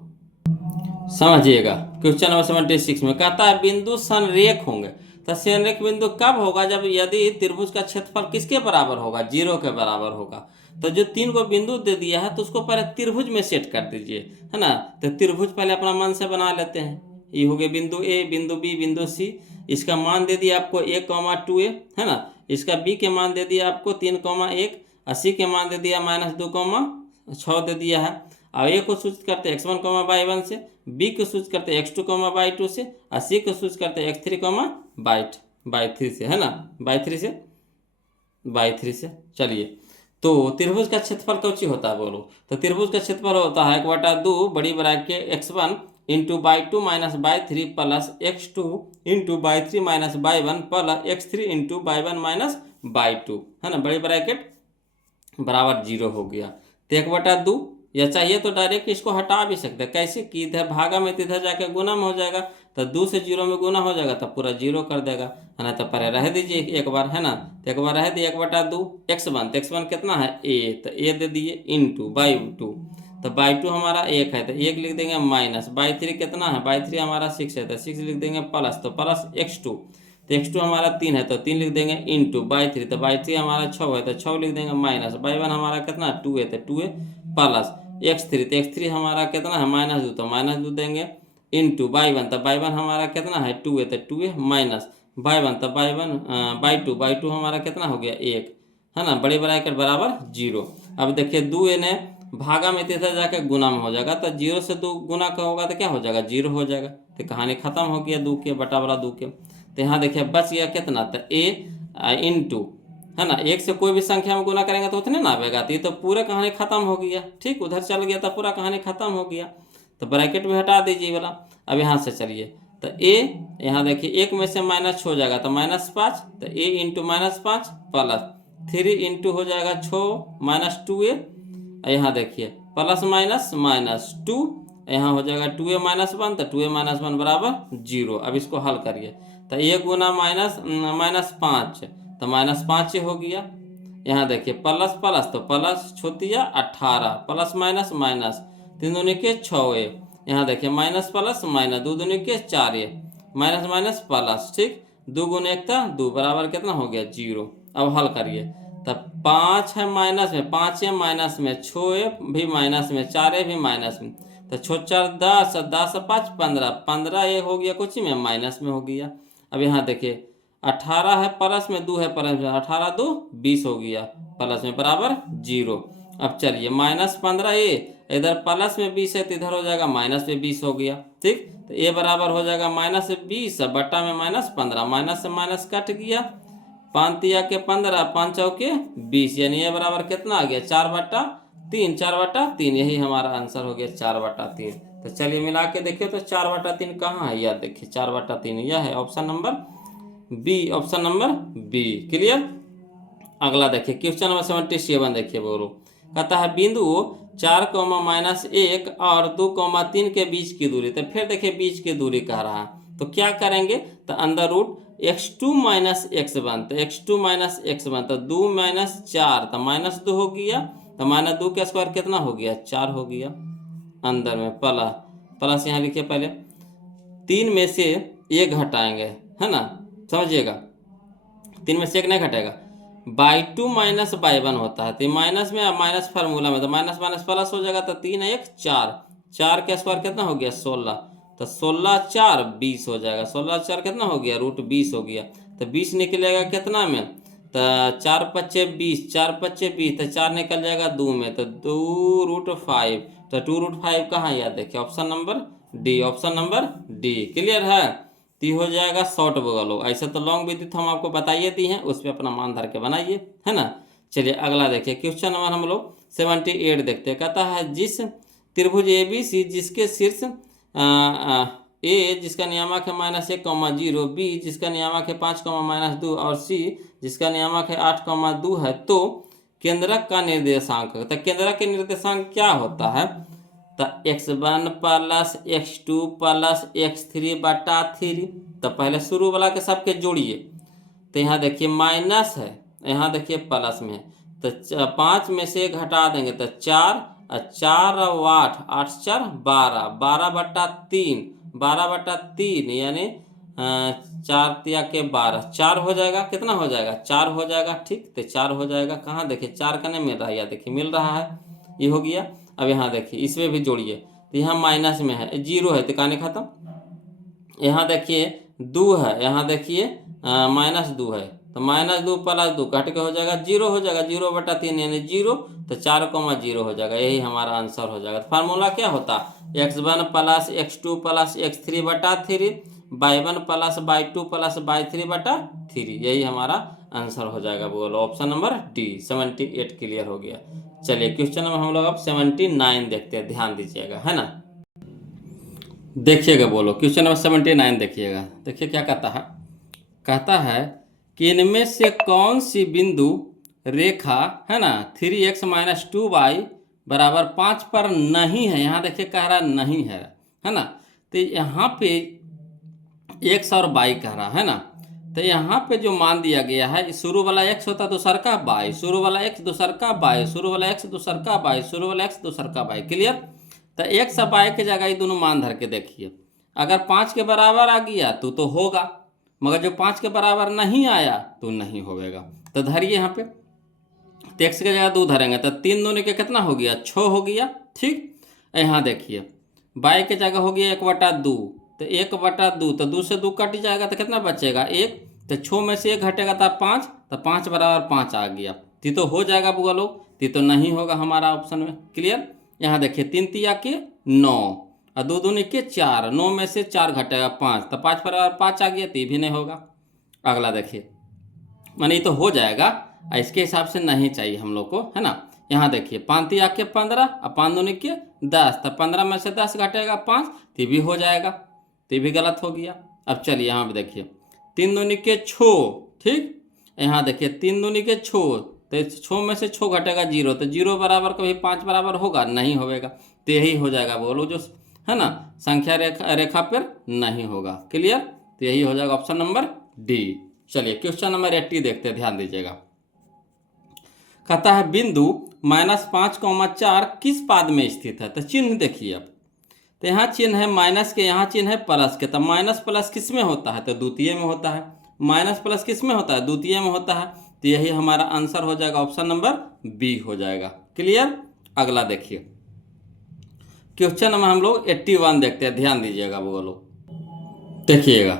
समझिएगा। क्वेश्चन नंबर 76 में कहता है बिंदु संरेख होंगे। तो संरेख बिंदु कब होगा, जब यदि त्रिभुज का क्षेत्रफल किसके बराबर होगा 0 के बराबर होगा। तो जो 3 को बिंदु दे दिया है तो उसको पहले त्रिभुज में सेट कर दीजिए, है ना। तो त्रिभुज पहले अपना मन से बना लेते हैं। ये हो गया बिंदु ए, बिंदु बी, बिंदु सी। इसका मान दे दिया आपको 1,2a, है ना। इसका बी के मान दे दिया आपको 3,1, और सी के मान दे दिया -2,6 दे दिया है। और ए को सूचित करते x1, y1 से, बी को सूचित करते x2, y2 से, और सी को सूचित करते x3, y3 से, है ना, y3 से। चलिए, तो त्रिभुज का क्षेत्रफल कौची होता है बोलो। तो त्रिभुज का क्षेत्रफल होता है 1/2 बड़ी bracket x1 into y2 minus y3 plus x2 into y3 minus y1 plus x3 into y1 minus y2, है ना, बड़ी ब्रैकेट बराबर 0 हो गया। तो 1/2 या चाहिए तो डायरेक्ट इसको हटा भी सकते हैं, कैसे कि इधर भागा में तो इधर जाके गुना में हो जाएगा। तो 2 से 0 में गुना हो जाएगा, तब पूरा 0 कर देगा, है ना। तो पहले रह दीजिए एक बार, है ना। तो एक बार रह दिए 1/2 x1, तो x1 कितना है a, तो a दे दिए इंटू y2, तो y2 हमारा 1 है तो 1 लिख देंगे माइनस y3 कितना है, y3 हमारा 6 है तो 6 लिख देंगे प्लस, तो प्लस x2, तो x2 हमारा 3 है तो 3 लिख देंगे इंटू y3, तो y3 हमारा 6 है तो 6 लिख देंगे माइनस y1 हमारा कितना 2 है तो 2 प्लस x3, तो x3 हमारा कितना है -2, तो -2 देंगे इंटू y1, तो y1 हमारा कितना है 2 है तो 2 माइनस y1, तो y2 हमारा कितना हो गया 1, है ना, बड़े ब्रैकेट बराबर 0। अब देखिए 2 ने भागा में इधर जाके गुना में हो जाएगा, तो 0 से 2 गुना का होगा तो क्या हो जाएगा 0 हो जाएगा। तो कहानी खत्म हो गया 2 के बटा वाला 2 के। तो यहाँ देखिए बच गया कितना, तो a इंटू, है ना, 1 से कोई भी संख्या में गुना करेंगे तो उतने ना आएगा, तो ये तो पूरा कहानी खत्म हो गया। ठीक, उधर चल गया तो पूरा कहानी खत्म हो गया, तो ब्रैकेट भी हटा दीजिए वाला। अब यहाँ से चलिए, तो a यहाँ देखिए 1 में से माइनस हो जाएगा तो -5, तो a इंटू -5 प्लस 3 इंटू हो जाएगा 6 -2a, यहाँ देखिए प्लस -2, यहाँ हो जाएगा 2a -1, तो 2a -1 बराबर 0। अब इसको हल करिए, तो 1 गुना -5 तो -5 हो गया। यहाँ देखिए प्लस प्लस तो प्लस छोतिया 18 प्लस माइनस माइनस 3 दूनी के 6, यहाँ देखिए माइनस प्लस माइनस 2 दूनी के 4 माइनस माइनस प्लस। ठीक, 2 गुना 1 था 2 बराबर कितना हो गया 0। अब हल करिए, तब 5 है माइनस में, 5 है माइनस में, 6 भी माइनस में, 4 भी माइनस में, तो 6 4 10, 10 5 15, 15 ये हो गया कुछ में माइनस में हो गया। अब यहाँ देखिए 18 है प्लस में, 2 है प्लस में, 18 2 20 हो गया प्लस में बराबर 0। अब चलिए -15 ये इधर प्लस में 20 है तो इधर हो जाएगा माइनस में 20 हो गया। ठीक, तो ये बराबर हो जाएगा -20 बटा में -15, माइनस से माइनस कट गया, 5 तिया के 15, 5 चौके 20, यानी ये बराबर कितना आ गया 4/3, 4/3, यही हमारा आंसर हो गया 4/3। तो चलिए मिला के देखिए, तो 4/3 कहाँ है, यह देखिए 4/3 यह है option number B, option number B. Clear. अगला देखिए क्वेश्चन नंबर 77 देखिए बोलो, कहता है बिंदु 4, -1 और 2, 3 के बीच की दूरी। तो फिर देखिए बीच की दूरी कह रहा है, तो क्या करेंगे, तो अंदर रूट x2 - x1, तो x2 - x1, तो 2 - 4 तो -2 हो गया, तो -2 का स्क्वायर कितना हो गया 4 हो गया अंदर में प्लस, प्लस यहाँ लिखिए पहले 3 में से 1 घटाएंगे, है ना, समझिएगा 3 में से 1 नहीं घटेगा, बाई 2 माइनस बाई 1 होता है, तो माइनस में माइनस फार्मूला में तो माइनस माइनस प्लस हो जाएगा, तो 3 1 4, 4 के स्क्वायर कितना हो गया 16, तो 16 4 20 हो जाएगा, 16 4 कितना हो गया √20 हो गया, तो 20 निकलेगा कितना में, तो 4 5 20, 4 5 20, तो 4 निकल जाएगा 2 में, तो 2√5, तो 2√5 कहाँ याद देखिए option number D, option number D. Clear है, तो हो जाएगा शॉर्ट बगल। ऐसा तो लॉन्ग विधि तो हम आपको बताइए दी हैं, उस पर अपना मान धर के बनाइए, है ना। चलिए अगला देखिए क्वेश्चन नंबर हम लोग 78 देखते हैं। कहता है जिस त्रिभुज ABC जिसके शीर्ष ए जिसका नियामक है -1, बी जिसका नियामक है 5, -2 और सी जिसका नियामक है 8, 2 है, तो केंद्रक का निर्देशांक, तो केंद्रक के निर्देशांक क्या होता है, तो x1 plus x2 plus x3 बटा 3। तो पहले शुरू वाला के सबके जोड़िए, तो यहाँ देखिए माइनस है, यहाँ देखिए प्लस में है, तो 5 में से घटा देंगे तो 4, 4 और 8, 8 4 12, 12 बटा 3, 12 बटा 3 यानी 4 तिया के 12, 4 हो जाएगा, कितना हो जाएगा 4 हो जाएगा, ठीक, तो 4 हो जाएगा। कहाँ देखिए 4 का नहीं मिल रहा है, या देखिए मिल रहा है, ये हो गया। अब यहाँ देखिए इसमें भी जोड़िए, तो यहाँ माइनस में है 0 है, तो कहानी खत्म। यहाँ देखिए 2 है, यहाँ देखिए -2 है, तो -2 प्लस 2 कट के हो जाएगा 0 हो जाएगा, 0 बटा 3 यानी 0, तो 4, 0 हो जाएगा, यही हमारा आंसर हो जाएगा। तो फार्मूला क्या होता, x1 plus x2 plus x3 बटा 3, y1 plus y2 plus y3 बटा 3, यही हमारा आंसर हो जाएगा। बोलो ऑप्शन नंबर डी 78 क्लियर हो गया। चलिए क्वेश्चन नंबर हम लोग अब 79 देखते हैं, ध्यान दीजिएगा, है ना। देखिएगा, बोलो क्वेश्चन नंबर 79 देखिएगा। देखिए क्या कहता है कि इनमें से कौन सी बिंदु रेखा, है ना, 3x - 2y बराबर 5 पर नहीं है। यहाँ देखिए कह रहा नहीं है ना, तो यहाँ पे x और y कह रहा है ना, तो यहाँ पे जो मान दिया गया है, शुरू वाला x होता है दूसर का y, शुरू वाला x दूसर का y, शुरू वाला x दूसर का y, शुरू वाला x दूसर का y। क्लियर, तो x और y के जगह ये दोनों मान धर के देखिए, अगर 5 के बराबर आ गया तो होगा, मगर जो 5 के बराबर नहीं आया तो नहीं होगा। तो धरिए यहाँ पे, तो x के जगह 2 धरेंगे, तो 3 दूनी के कितना हो गया 6 हो गया, ठीक। यहाँ देखिए y के जगह हो गया 1/2, तो 1/2, तो 2 से 2 कट जाएगा, तो कितना बचेगा 1, तो 6 में से 1 घटेगा तो 5, तो 5 बराबर 5 आ गया, तो हो जाएगा बुआ लोग, तो नहीं होगा हमारा ऑप्शन में। क्लियर, यहाँ देखिए 3 तिया के 9 और 2 दूनी के 4, 9 में से 4 घटेगा 5, तो 5 बराबर 5 आ गया, तो भी नहीं होगा। अगला देखिए, माने ये तो हो जाएगा, इसके हिसाब से नहीं चाहिए हम लोग को, है ना। यहाँ देखिए 5 तिया के 15 और 5 दूनी के 10, तो 15 में से 10 घटेगा 5, तो भी हो जाएगा, तो भी गलत हो गया। अब चलिए यहाँ पे देखिए 3 दूनी के 6, ठीक, यहाँ देखिए 3 दूनी के 6, तो 6 में से 6 घटेगा 0, तो 0 बराबर कभी 5 बराबर होगा नहीं होगा, तो यही हो जाएगा बोलो जो, है ना, संख्या रेखा पर नहीं होगा। क्लियर, तो यही हो जाएगा ऑप्शन नंबर डी। चलिए क्वेश्चन नंबर 80 देखते हैं, ध्यान दीजिएगा। कहता है बिंदु -5, 4 किस पाद में स्थित है, तो चिन्ह देखिए अब, तो यहाँ चिन्ह है माइनस के, यहाँ चिन्ह है प्लस के, तो माइनस प्लस किस में होता है, तो द्वितीय में होता है, माइनस प्लस किस में होता है, द्वितीय में होता है, तो यही हमारा आंसर हो जाएगा, ऑप्शन नंबर बी हो जाएगा। क्लियर, अगला देखिए क्वेश्चन नंबर हम लोग 81 देखते हैं, ध्यान दीजिएगा वो लोग, देखिएगा।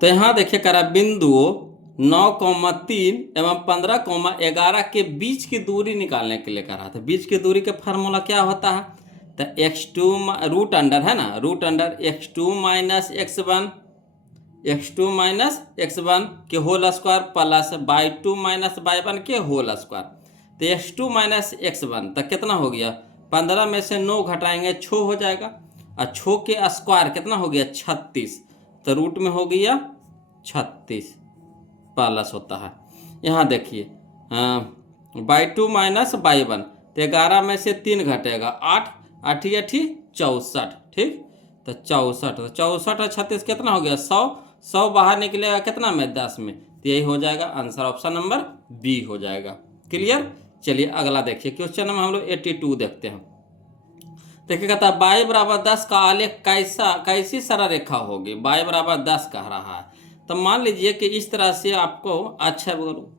तो यहाँ देखिए करा बिंदुओं 9,3 एवं 15,11 के बीच की दूरी निकालने के लिए करा था। बीच की दूरी का फार्मूला क्या होता है, तो x2 रूट अंडर, है ना, root under x2 minus x1 के whole square plus y2 minus y1 के होल स्क्वायर। तो x2 माइनस x1 तक कितना हो गया, 15 में से 9 घटाएंगे 6 हो जाएगा, और 6 के स्क्वायर कितना हो गया 36, तो रूट में हो गया 36 प्लस होता है। यहाँ देखिए y2 माइनस y1, तो 11 में से 3 घटेगा 8, 8 64, ठीक, तो 64, तो 64 और 36 कितना हो गया 100, 100 बाहर निकलेगा कितना में 10 में, तो यही हो जाएगा आंसर, ऑप्शन नंबर बी हो जाएगा। क्लियर, चलिए अगला देखिए क्वेश्चन नंबर हम लोग 82 देखते हैं। देखिए कहता है y बराबर 10 का आलेख कैसी सरल रेखा होगी। y बराबर 10 कह रहा है, तो मान लीजिए कि इस तरह से आपको, अच्छा बोलो,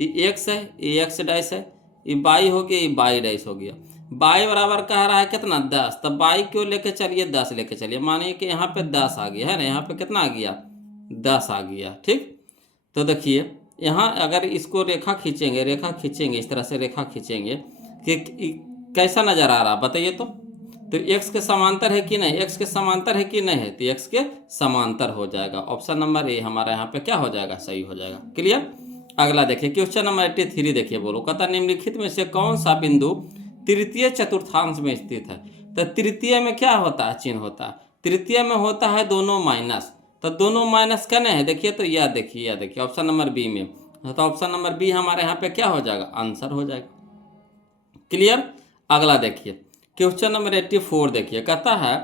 ये x है, ये x डैश है, ये y हो गया, ये y डैश हो गया। y बराबर कह रहा है कितना 10, तो y क्यों लेके चलिए 10 लेके चलिए। मानिए कि यहाँ पे 10 आ गया है ना, यहाँ पे कितना आ गया 10 आ गया। ठीक, तो देखिए यहाँ अगर इसको रेखा खींचेंगे इस तरह से रेखा खींचेंगे कि कैसा नजर आ रहा बताइए। तो x के समांतर है कि नहीं, x के समांतर है कि नहीं है, तो x के समांतर हो जाएगा। ऑप्शन नंबर ए हमारा यहाँ पे क्या हो जाएगा, सही हो जाएगा। क्लियर। अगला देखिए क्वेश्चन नंबर 83 देखिए, बोलो कहता निम्नलिखित में से कौन सा बिंदु तृतीय चतुर्थांश में स्थित है। तो तृतीय में क्या होता है, चिन्ह होता है। तृतीय में होता है दोनों माइनस, तो दोनों माइनस करने हैं। देखिए तो यह देखिए ऑप्शन नंबर बी में, तो ऑप्शन नंबर बी हमारे यहाँ पे क्या हो जाएगा, आंसर हो जाएगा। क्लियर। अगला देखिए क्वेश्चन नंबर 84 देखिए, कहता है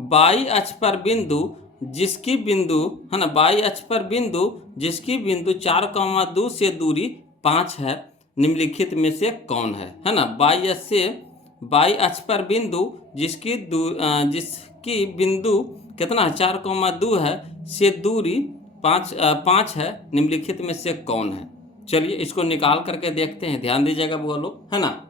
बाई अक्ष पर बिंदु जिसकी बिंदु है ना, बाई अक्ष पर बिंदु जिसकी बिंदु 4,2 से दूरी 5 है, निम्नलिखित में से कौन है ना। बाई अक्ष पर बिंदु जिसकी बिंदु कितना 4,2 है से दूरी 5 है, निम्नलिखित में से कौन है। चलिए इसको निकाल करके देखते हैं, ध्यान दीजिएगा बोलो, है ना।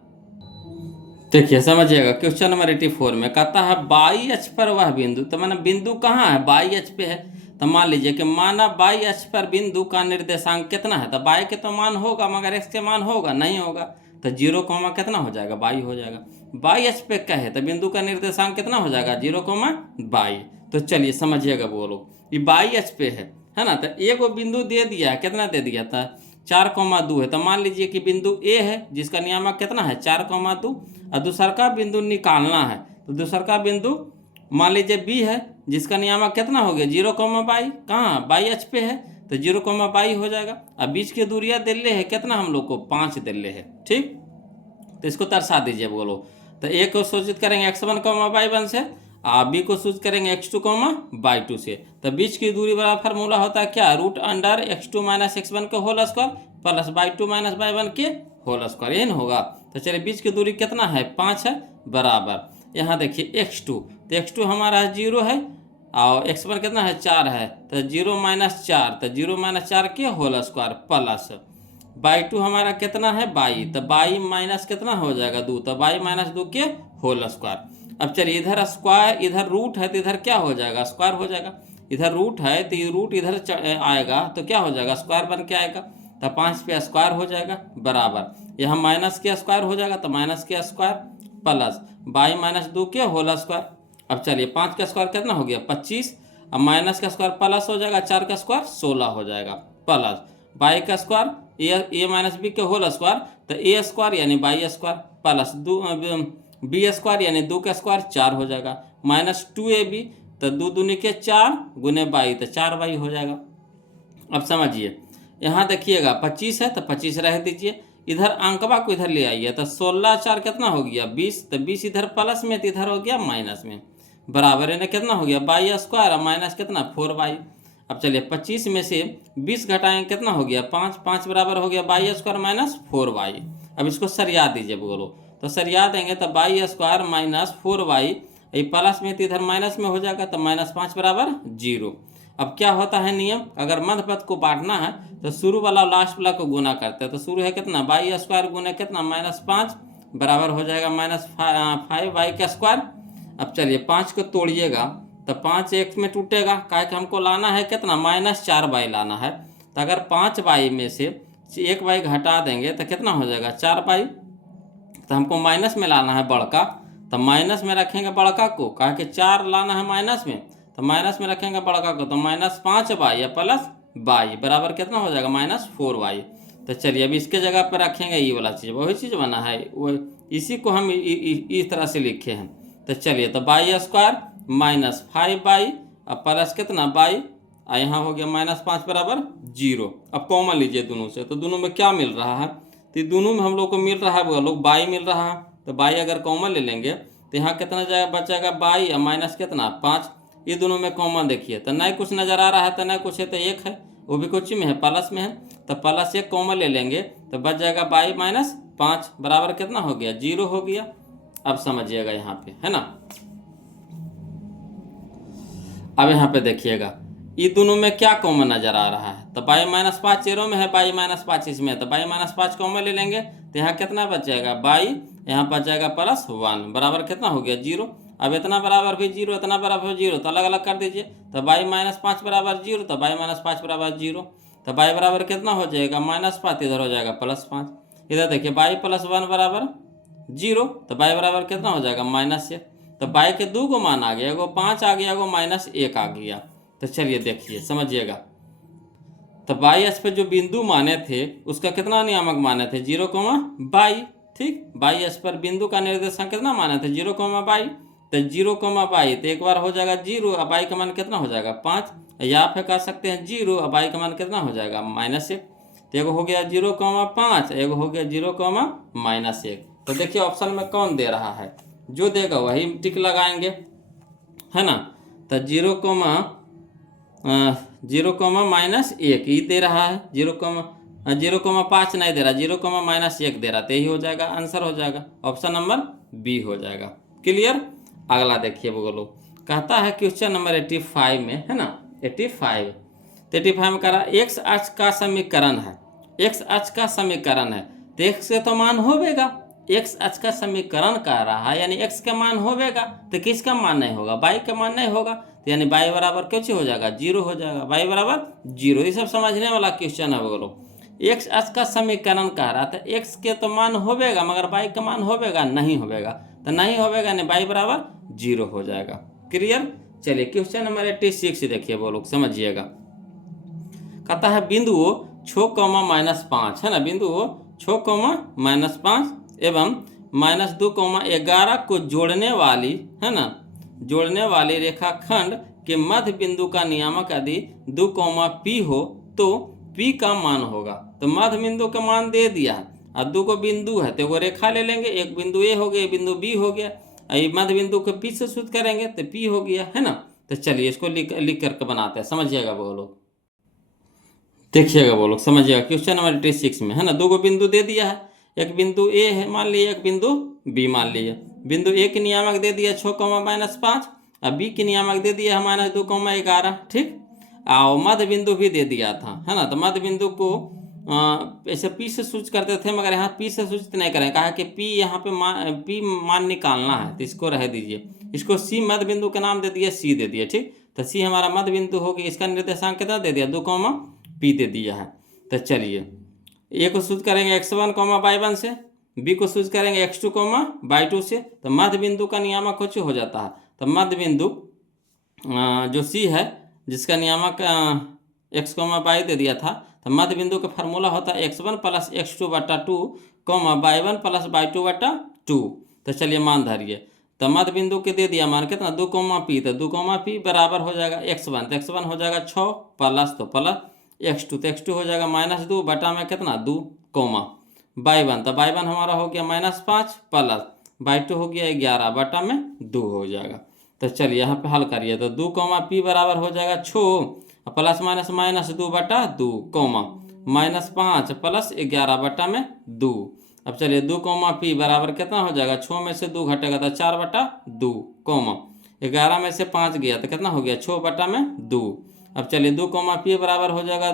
देखिए समझिएगा क्वेश्चन नंबर 84 में कहता है बाई अक्ष पर वह बिंदु, तो माना बिंदु कहाँ है, बाई अक्ष पे है। तो मान लीजिए कि माना बाई अक्ष पर बिंदु का निर्देशांक कितना है, तो बाई के तो मान होगा मगर एक्स के मान होगा नहीं होगा, तो 0, कितना हो जाएगा, बाई हो जाएगा। बाई अक्ष पे क्या है, तो बिंदु का निर्देशांक कितना हो जाएगा, 0,22। तो चलिए समझिएगा बोलो, ये बाई अक्ष पे है ना। तो एक वो बिंदु दे दिया, कितना दे दिया था, 4,2 है। तो मान लीजिए कि बिंदु ए है जिसका नियामक कितना है 4,2, और दूसरा का बिंदु निकालना है, तो दूसरा का बिंदु मान लीजिए बी है जिसका नियामक कितना हो गया 0,22, कहाँ बाई अक्ष पे है, तो 0,22 हो जाएगा। अब बीच की दूरियां दिल्ले है कितना, हम लोग को 5 दिल्ले है। ठीक, तो इसको दर्शा दीजिए बोलो। तो ए को सूचित करेंगे x1,y1 से, और बी को सूचित करेंगे x2,y2 से। तो बीच की दूरी वाला फार्मूला होता है क्या, √x2 - x1 के whole square plus y2 - y1 के होल स्क्वायर, यही होगा। तो चलिए बीच की दूरी कितना है 5 है, बराबर यहाँ देखिए x2, तो x2 हमारा 0 है और x1 कितना है 4 है, तो 0 - 4, तो 0 - 4 के होल स्क्वायर प्लस y2 हमारा कितना है बाई, तो बाई माइनस कितना हो जाएगा 2, तो बाई - 2 के होल स्क्वायर। अब चलिए इधर स्क्वायर, इधर रूट है तो इधर क्या हो जाएगा, स्क्वायर हो जाएगा। इधर रूट है तो ये रूट इधर आएगा तो क्या हो जाएगा, स्क्वायर बन के आएगा। तो 5 पे स्क्वायर हो जाएगा, बराबर यहाँ माइनस के स्क्वायर हो जाएगा, तो माइनस के स्क्वायर प्लस बाई - 2 के होल स्क्वायर। अब चलिए 5 का स्क्वायर कितना हो गया 25, अब माइनस का स्क्वायर प्लस हो जाएगा, 4 का स्क्वायर 16 हो जाएगा, प्लस बाई का स्क्वायर ए माइनस बी के होल स्क्वायर, तो ए स्क्वायर यानी by square plus B square यानी 2 का स्क्वायर 4 हो जाएगा, माइनस 2ab, तो 2 दूनी के 4 गुने बाई, तो 4 हो जाएगा। अब समझिए यहाँ देखिएगा 25 है तो 25 रह दीजिए, इधर अंकवा को इधर ले आइए, तो 16 4 कितना हो गया 20, तो 20 इधर प्लस में तो इधर हो गया माइनस में, बराबर है ना कितना हो गया बाई स्क्वायर माइनस कितना 4 अब चलिए 25 में से 20 घटाएंगे कितना हो गया 5, 5 बराबर हो गया बाई स्क्वायर माइनस 4 अब इसको सरिया दीजिए बोलो, तो सरिया देंगे तो बाई स्क्वायर माइनस 4 ये प्लस में तो इधर माइनस में हो जाएगा, तो -5 बराबर 0। अब क्या होता है नियम, अगर मध्य पद को बांटना है तो शुरू वाला लास्ट वाला को गुना करते हैं, तो शुरू है कितना बाई स्क्वायर गुना कितना -5 बराबर हो जाएगा -5y का स्क्वायर। अब चलिए 5 को तोड़िएगा तो 5 एक में टूटेगा, काहे कि हमको लाना है कितना -4y लाना है, तो अगर 5y में से 1y घटा देंगे तो कितना हो जाएगा 4y, तो हमको माइनस में लाना है बड़का, तो माइनस में रखेंगे बड़का को, काहे कि 4 लाना है माइनस में, तो माइनस में रखेंगे बड़का को, तो -5y या प्लस y बराबर कितना हो जाएगा -4y। तो चलिए अब इसके जगह पर रखेंगे ये वाला चीज़, वही चीज़ बना है वो, इसी को हम इस तरह से लिखे हैं। तो चलिए तो बाई स्क्वायर -5y अब प्लस कितना बाई, यहाँ हो गया -5 बराबर 0। अब कॉमन लीजिए दोनों से, तो दोनों में क्या मिल रहा है, तो दोनों में हम लोग को मिल रहा है वो लोग बाई मिल रहा है, तो बाई अगर कॉमन ले लेंगे तो यहाँ कितना जाएगा बचेगा बाई या माइनस कितना 5, ये दोनों में कॉमन देखिए, तो नहीं कुछ नज़र आ रहा है तो नहीं कुछ है, तो 1 है वो भी कुछ में है प्लस में है, तो प्लस 1 कॉमन ले लेंगे तो बच जाएगा बाई -5 बराबर कितना हो गया 0 हो गया। अब समझिएगा यहाँ पे, है ना। अब यहाँ पे देखिएगा ये दोनों में क्या कॉमन नजर आ रहा है, तो y-5 0 में है, y-5 इसमें, तो y-5 कॉमन ले लेंगे तो यहाँ कितना बच जाएगा, y यहाँ बच जाएगा +1 बराबर कितना हो गया 0। अब इतना बराबर भी 0, इतना बराबर 0, तो अलग अलग कर दीजिए, तो y-5 बराबर 0, तो y-5 बराबर 0, तो y बराबर कितना हो जाएगा -5, इधर हो जाएगा +5, इधर देखिए y+1 बराबर 0, तो y बराबर कितना हो जाएगा -1, तो y के 2 को मान आ गया, एगो 5 आ गया, एगो -1 आ गया। तो चलिए देखिए समझिएगा, तो y अक्ष पे जो बिंदु माने थे उसका कितना नियामक माने थे 0, y, ठीक। y अक्ष पर बिंदु का निर्देशांक कितना माने थे 0, y, तो 0, y, तो एक बार हो जाएगा 0, अब y का मान कितना हो जाएगा 5, या फिर कह सकते हैं 0, अब y का मान कितना हो जाएगा -1, तो एगो हो गया 0, 5, एगो हो गया 0, -1। तो देखिए ऑप्शन में कौन दे रहा है, जो देगा वही टिक लगाएंगे, है ना। तो 0, -1 ये दे रहा है, 0,5 नहीं दे रहा, 0,-1 दे रहा, तो यही हो जाएगा, आंसर हो जाएगा, ऑप्शन नंबर बी हो जाएगा। क्लियर। अगला देखिए बोलो, कहता है क्वेश्चन नंबर 85 में, है ना 85, तो 85 में कह रहा है एक्स अक्ष का समीकरण है, एक्स अक्ष का समीकरण है, तो एक्स के तो मान होगा, एक्स अक्ष का समीकरण कह रहा है यानी एक्स का मान होगा, तो किसका मान नहीं होगा, वाई का मान नहीं होगा, तो यानी वाई बराबर कुछ हो जाएगा 0 हो जाएगा, वाई बराबर 0। ये सब समझने वाला क्वेश्चन है बोलो। एक्स अक्ष का समीकरण कह रहा था, एक्स के तो मान होगा मगर वाई का मान होगा नहीं होगा, तो नहीं होगा यानी वाई बराबर 0 हो जाएगा। क्लियर। चलिए क्वेश्चन नंबर 86 देखिए बोलो, समझिएगा। कहता है बिंदुओं 6,-5, है ना, बिंदुओं 6,-5 एवं -2,11 को जोड़ने वाली, है ना, जोड़ने वाली रेखाखंड के मध्य बिंदु का नियामक यदि 2, P हो तो P का मान होगा। तो मध्य बिंदु का मान दे दिया है और 2 को बिंदु है, तो वो रेखा ले लेंगे, एक बिंदु A हो गया, बिंदु B हो गया, ये मध्य बिंदु को P से सूचित करेंगे तो P हो गया, है ना। तो चलिए इसको लिख करके बनाते हैं, समझिएगा वो लोग, देखिएगा वो लोग, समझिएगा। क्वेश्चन नंबर 86 में, है ना, 2 को बिंदु दे दिया है, एक बिंदु ए है मान लीजिए, एक बिंदु बी मान लीजिए। बिंदु ए की नियामक दे दिया 6,-5 और बी की नियामक दे दिया है -2,11, ठीक। और मध्य बिंदु भी दे दिया था, है ना, तो मध्य बिंदु को ऐसे पी से सूचित करते थे मगर यहाँ पी से सूचित नहीं करें, कहा कि पी यहाँ पे पी मान निकालना है, तो इसको रह दीजिए, इसको सी मध्य बिंदु का नाम दे दिया, सी दे दिया, ठीक। तो सी हमारा मध्य बिंदु हो गया, इसका निर्देशांक कितना दे दिया 2, P दे दिया है। तो चलिए ए को सूचित करेंगे x1, y1 से, बी को सूचित करेंगे x2, y2 से, तो मध्य बिंदु का नियामक कुछ हो जाता है। तो मध्य बिंदु जो सी है जिसका नियामक x, y दे दिया था, तो मध्य बिंदु का फार्मूला होता है x1 + x2/2, y1 + y2/2। तो चलिए मान धरिए, तो मध्य बिंदु के दे दिया मान कितना 2, P, तो 2, P बराबर हो जाएगा x1, तो x1 हो जाएगा 6 प्लस, तो प्लस x2, तो x2 हो जाएगा -2 बटा में कितना 2, y1, तो y1 हमारा हो गया -5 प्लस y2 हो गया 11 बटा में 2 हो जाएगा। तो चलिए यहाँ पे हल करिए, तो 2, P बराबर हो जाएगा 6 प्लस -2 बटा 2, -5 प्लस 11 बटा में 2। अब चलिए 2, P बराबर कितना हो जाएगा, 6 में से 2 घटेगा तो 4 बटा 2, 11 में से 5 गया तो कितना हो गया 6 बटा में 2। अब चलिए 2, P बराबर हो जाएगा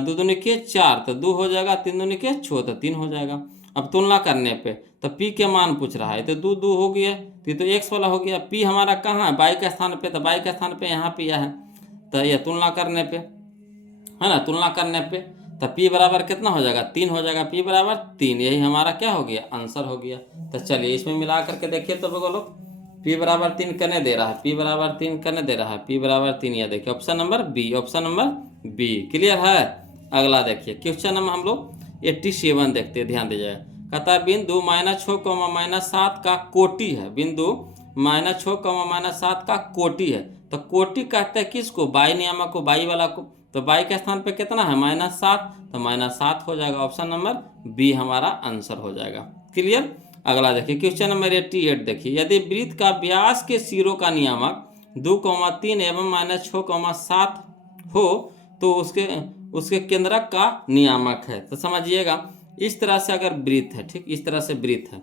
2 दूनी के 4, तो 2 हो जाएगा, 3 दूनी के 6, तो 3 हो जाएगा। अब तुलना करने पे तो P के मान पूछ रहा है, तो 2 हो गया, तो x वाला हो गया, P हमारा कहाँ है y के स्थान पे, तो y के स्थान पे यहाँ पे है, तो ये तुलना करने पे, है ना, तुलना करने पे तो P बराबर कितना हो जाएगा 3 हो जाएगा, P बराबर 3, यही हमारा क्या हो गया आंसर हो गया। तो चलिए इसमें मिला करके देखिए, तो बोलो P बराबर 3 करने दे रहा है, P बराबर 3 करने दे रहा है, P बराबर 3, यह देखिए option number B, option number B. Clear है। अगला देखिए क्वेश्चन नंबर हम लोग 87 देखते हैं, ध्यान दीजिएगा। कहता है बिंदु -6, -7 का कोटि है, बिंदु -6, -7 का कोटि है, तो कोटि कहते हैं किसको, बाई नियामक को, बाई वाला को, तो बाई के स्थान पे कितना है -7, तो -7 हो जाएगा, ऑप्शन नंबर बी हमारा आंसर हो जाएगा। क्लियर। अगला देखिए क्वेश्चन नंबर 88 देखिए, यदि वृत्त का व्यास के सिरों का नियामक 2, 3 एवं -6, 7 हो तो उसके केंद्रक का नियामक है। तो समझिएगा इस तरह से अगर वृत्त है, ठीक, इस तरह से वृत्त है,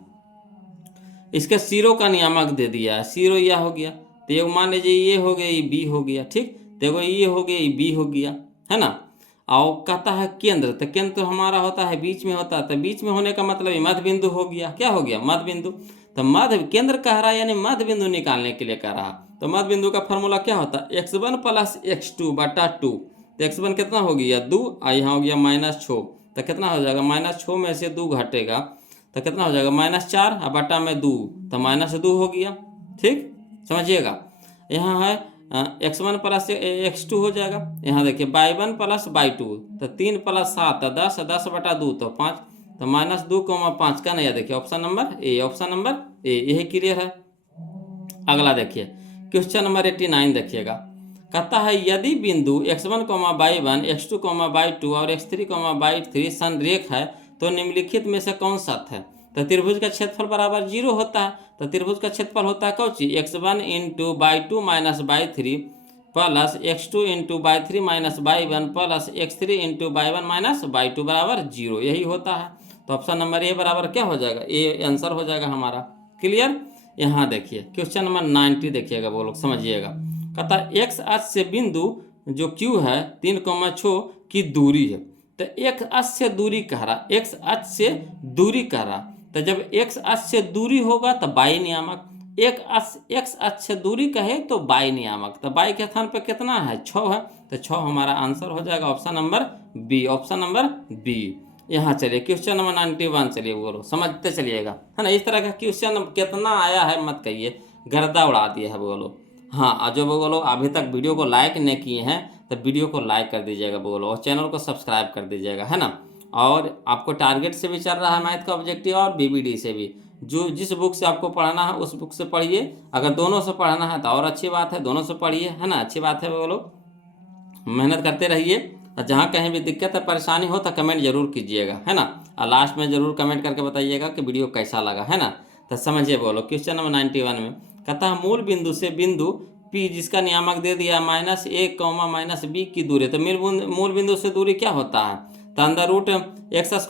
इसके सीरो का नियामक दे दिया है, सीरो यह हो गया, तो ये मान लीजिए ये हो गया, ये बी हो गया, ठीक। देखो ये हो गया, ये बी हो गया, है ना। और कहता है केंद्र, तो केंद्र तो हमारा होता है बीच में होता है, तो बीच में होने का मतलब ये मध्य बिंदु हो गया, क्या हो गया, मध्य बिंदु। तो मध्य केंद्र कह रहा है यानी मध्य बिंदु निकालने के लिए कह रहा। तो मध्य बिंदु का फॉर्मूला क्या होता है, x1 प्लस x2 बटा 2। तो x1 कितना हो गया 2, और यहाँ हो गया -6, तो कितना हो जाएगा, -6 में से 2 घटेगा तो कितना हो जाएगा -4, और बटा में 2, तो -2 हो गया, ठीक, समझिएगा। यहाँ है x1 प्लस x2 हो जाएगा। यहाँ देखिए y1 प्लस y2, तो 3 प्लस 7 तो 10, 10 बटा 2 तो 5, तो -2,5 का नहीं, देखिए option number A, option number A, यही क्लियर है। अगला देखिए क्वेश्चन नंबर 89 देखिएगा। कहता है यदि बिंदु x1, y1, x2, y2 और x3, y3 संरेख है तो निम्नलिखित में से कौन सा है। तो त्रिभुज का क्षेत्रफल बराबर 0 होता है, तो त्रिभुज का क्षेत्रफल होता है कौन सी, x1 into y2 minus y3 plus x2 into y3 minus y1 plus x3 into y1 minus y2 बराबर 0, यही होता है। तो ऑप्शन नंबर ए बराबर क्या हो जाएगा, ए आंसर हो जाएगा हमारा, क्लियर। यहाँ देखिए क्वेश्चन नंबर 90 देखिएगा, वो लोग समझिएगा। कहता है एक्स अक्ष से बिंदु जो Q है 3,6 की दूरी है। तो एक अक्ष से दूरी कह रहा, एक्स अक्ष से दूरी कह रहा, तो जब एक्स अक्ष से दूरी होगा तो बाई नियामक, एक्स अक्ष से दूरी कहे तो बाई नियामक, तो बाई के स्थान पे कितना है 6 है, तो 6 हमारा आंसर हो जाएगा option number B, option number B. यहाँ चलिए क्वेश्चन नंबर 91, चलिए बोलो समझते चलिएगा, है ना। इस तरह का क्वेश्चन कितना आया है मत कहिए, गर्दा उड़ा दिया है बोलो। हाँ, जो बोलो अभी तक वीडियो को लाइक नहीं किए हैं तो वीडियो को लाइक कर दीजिएगा बोलो, और चैनल को सब्सक्राइब कर दीजिएगा, है ना। और आपको टारगेट से भी चल रहा है मैथ का ऑब्जेक्टिव और बीबीडी से भी, जो जिस बुक से आपको पढ़ना है उस बुक से पढ़िए। अगर दोनों से पढ़ना है तो और अच्छी बात है, दोनों से पढ़िए, है ना, अच्छी बात है बोलो। मेहनत करते रहिए, और जहाँ कहीं भी दिक्कत है परेशानी हो तो कमेंट जरूर कीजिएगा, है ना। और लास्ट में जरूर कमेंट करके बताइएगा कि वीडियो कैसा लगा, है ना। तो समझिए बोलो क्वेश्चन नंबर 91 में कहता है मूल बिंदु से बिंदु P जिसका नियामक दे दिया -1, -b की दूरी। तो मूल बिंदु से दूरी क्या होता है, तो अंदर root x²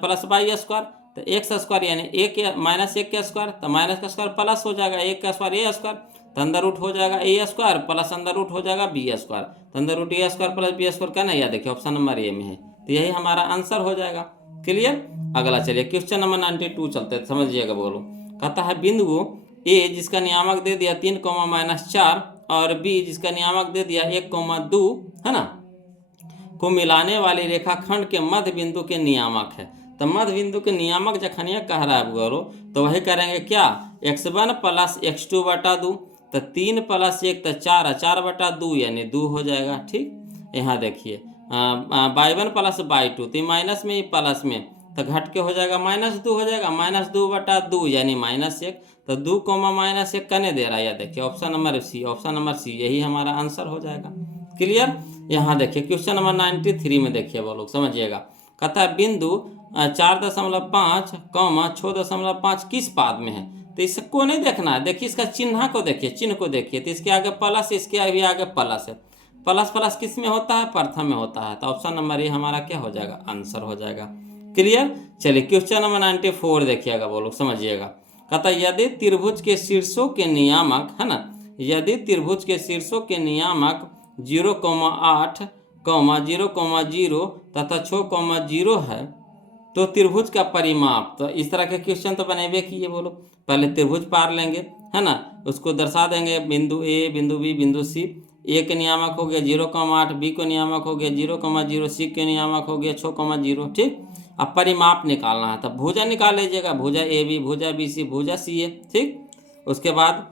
plus y square, तो x² यानी -1 का स्क्वायर, तो माइनस का स्क्वायर प्लस हो जाएगा 1 का स्क्वायर a स्क्वायर, तो अंदर रूट हो जाएगा a स्क्वायर प्लस अंदर रूट हो जाएगा b स्क्वायर, तो अंदर root a square plus b square का नहीं, देखिए ऑप्शन नंबर ए में है, तो यही हमारा आंसर हो जाएगा, क्लियर। अगला चलिए क्वेश्चन नंबर 92 चलते हैं, समझिएगा बोलो। कहता है बिंदु ए जिसका नियामक दे दिया 3, -4 और बी जिसका नियामक दे दिया 1, 2, है ना, को मिलाने वाली रेखाखंड के मध्य बिंदु के नियामक है। तो मध्य बिंदु के नियामक जखनिया कह रहा है बोलो, तो वही करेंगे क्या, x1 प्लस x2 बटा 2, तो 3 प्लस 1 तो 4, 4 बटा 2 यानी 2 हो जाएगा, ठीक। यहाँ देखिए y1 प्लस y2, तो माइनस में प्लस में तो घट के हो जाएगा -2 हो जाएगा, -2 बटा 2 यानी -1, तो 2, -1 कने दे रहा है, या देखिए option number C, option number C, यही हमारा आंसर हो जाएगा, क्लियर। यहाँ देखिए क्वेश्चन नंबर 93 में देखिए वो लोग समझिएगा। कहता है बिंदु 4.5, 6.5 किस पाद में है। तो इसको नहीं देखना है, देखिए इसका चिन्ह को देखिए, चिन्ह को देखिए, तो इसके आगे प्लस, इसके आगे प्लस है, प्लस प्लस किस में होता है, प्रथम में होता है, तो ऑप्शन नंबर ए हमारा क्या हो जाएगा, आंसर हो जाएगा, क्लियर। चलिए क्वेश्चन नंबर 94 देखिएगा वो लोग समझिएगा। कहता है यदि त्रिभुज के शीर्षों के नियामक, है ना, यदि त्रिभुज के शीर्षों के नियामक 0,8, 0,0 तथा 6,0 है तो त्रिभुज का परिमाप। तो इस तरह के क्वेश्चन तो बनेबे किए बोलो, पहले त्रिभुज पार लेंगे, है ना, उसको दर्शा देंगे, बिंदु ए, बिंदु बी, बिंदु सी, ए के नियामक हो गया 0,8, बी को नियामक हो गया 0,0, सी के नियामक हो गया 6,0, ठीक। अब परिमाप निकालना है, तब भुजा निकाल लीजिएगा, भुजा ए बी, भुजा बी सी, भुजा सी ए, ठीक। उसके बाद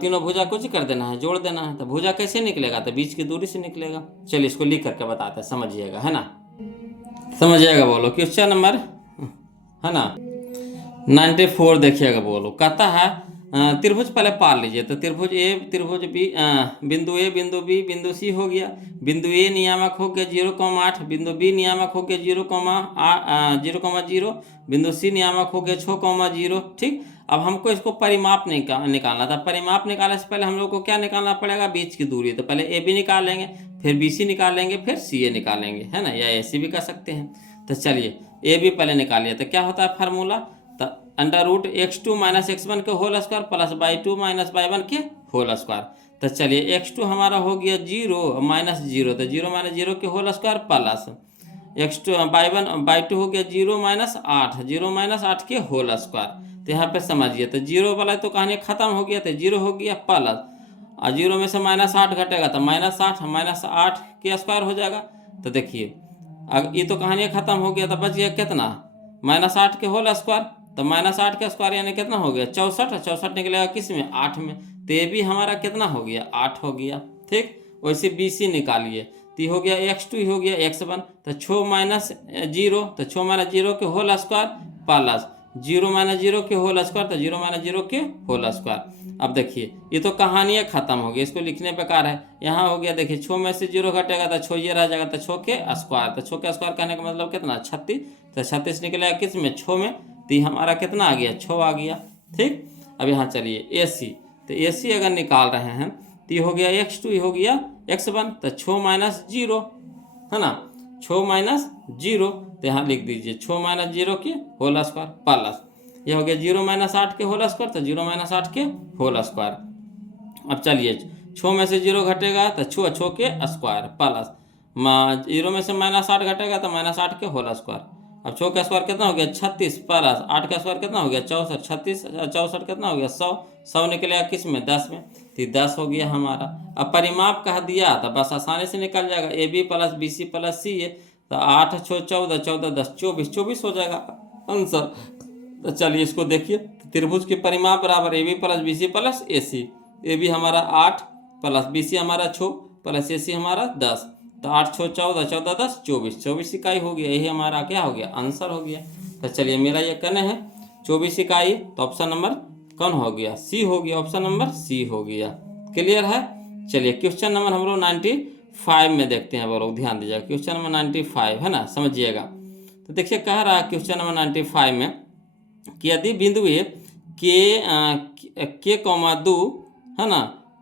तीनों भुजा कुछ कर देना है, जोड़ देना है, तो भुजा कैसे निकलेगा, तो बीच की दूरी से निकलेगा। चलिए इसको लिख करके बताते हैं, समझिएगा, है ना, समझिएगा बोलो। क्वेश्चन नंबर, है ना, 94 देखिएगा बोलो। कहता है त्रिभुज पहले पार लीजिए, तो त्रिभुज ए, त्रिभुज बी, बिंदु ए, बिंदु बी, बिंदु सी हो गया, बिंदु ए नियामक हो गया 0,8, बिंदु बी नियामक हो गया 0,0, बिंदु सी नियामक हो गया 6,0, ठीक। अब हमको इसको परिमाप निकालना था, परिमाप निकालने से पहले हम लोग को क्या निकालना पड़ेगा, बीच की दूरी। तो पहले ए बी निकाल लेंगे, फिर बी सी निकाल लेंगे, फिर सी ए निकालेंगे, है ना, या ए सी भी कर सकते हैं। तो चलिए ए बी पहले निकालिए, तो क्या होता है फार्मूला, तो under root x2 minus x1 के whole square plus y2 minus y1 के होल स्क्वायर। तो चलिए x2 हमारा हो गया 0 माइनस 0, तो 0 माइनस 0 के whole square plus x2 y2 हो गया 0 माइनस 8, 0 माइनस 8 के होल स्क्वायर। तो यहाँ पे समझिए, तो 0 वाला तो कहानी खत्म हो गया, तो 0 हो गया प्लस, और 0 में से माइनस 8 घटेगा तो माइनस 8 के स्क्वायर हो जाएगा। तो देखिए अब ये तो कहानी खत्म हो गया, तो बच गया कितना, माइनस 8 के होल स्क्वायर। तो माइनस 8 के स्क्वायर यानी कितना हो गया 64, 64 निकलेगा किस में 8 में, तो ये भी हमारा कितना हो गया 8 हो गया। ठीक, वैसे BC निकालिए, तो ये हो गया x2 हो गया x1, तो 6 माइनस 0, तो 6 माइनस 0 के होल स्क्वायर प्लस 0 माइनस 0 के होल स्क्वायर, तो 0 माइनस 0 के होल स्क्वायर। अब देखिए ये तो कहानियाँ खत्म हो गई, इसको लिखने बेकार है। यहाँ हो गया देखिए 6 में से 0 घटेगा तो 6 ये रह जाएगा, तो 6 के स्क्वायर, तो 6 के स्क्वायर कहने का मतलब कितना 36, तो 36 निकलेगा किस में 6 में, तो हमारा कितना आ गया 6 आ गया। ठीक, अब यहाँ चलिए AC, तो AC अगर निकाल रहे हैं तो ये हो गया x2, ये हो गया x1, तो 6 माइनस 0 है ना, 6 माइनस 0, तो यहाँ लिख दीजिए 6 माइनस 0 के होल स्क्वायर प्लस ये हो गया 0 माइनस 8 के होल स्क्वायर, तो 0 माइनस 8 के होल स्क्वायर। अब चलिए 6 में से 0 घटेगा तो 6 के स्क्वायर प्लस 0 में से माइनस 8 घटेगा तो माइनस 8 के होल स्क्वायर। अब 6 का स्क्वायर कितना हो गया 36 प्लस 8 का स्क्वायर कितना हो गया 64, 36 64 कितना हो गया 100, 100 निकलेगा किस में 10 में, तो 10 हो गया हमारा। अब परिमाप कह दिया तो बस आसानी से निकल जाएगा, AB plus BC plus C है, तो 8 6 14, 14 10 24, 24 हो जाएगा आंसर। तो चलिए इसको देखिए, त्रिभुज के परिमाप बराबर AB plus BC plus AC, AB हमारा 8 प्लस BC हमारा 6 प्लस AC हमारा 10, तो 8 6 14, 14 10 24, 24 इकाई हो गया, यही हमारा क्या हो गया आंसर हो गया। तो चलिए मेरा ये कहना है 24 इकाई, तो ऑप्शन नंबर कौन हो गया C हो गया, ऑप्शन नंबर C हो गया। क्लियर है। चलिए क्वेश्चन नंबर हम लोग 95 में देखते हैं, वो लोग ध्यान दीजिएगा, क्वेश्चन नंबर 95 है ना, समझिएगा। तो देखिए कह रहा है क्वेश्चन नंबर 95 में कि यदि बिंदु ए के कॉमा 2 है ना,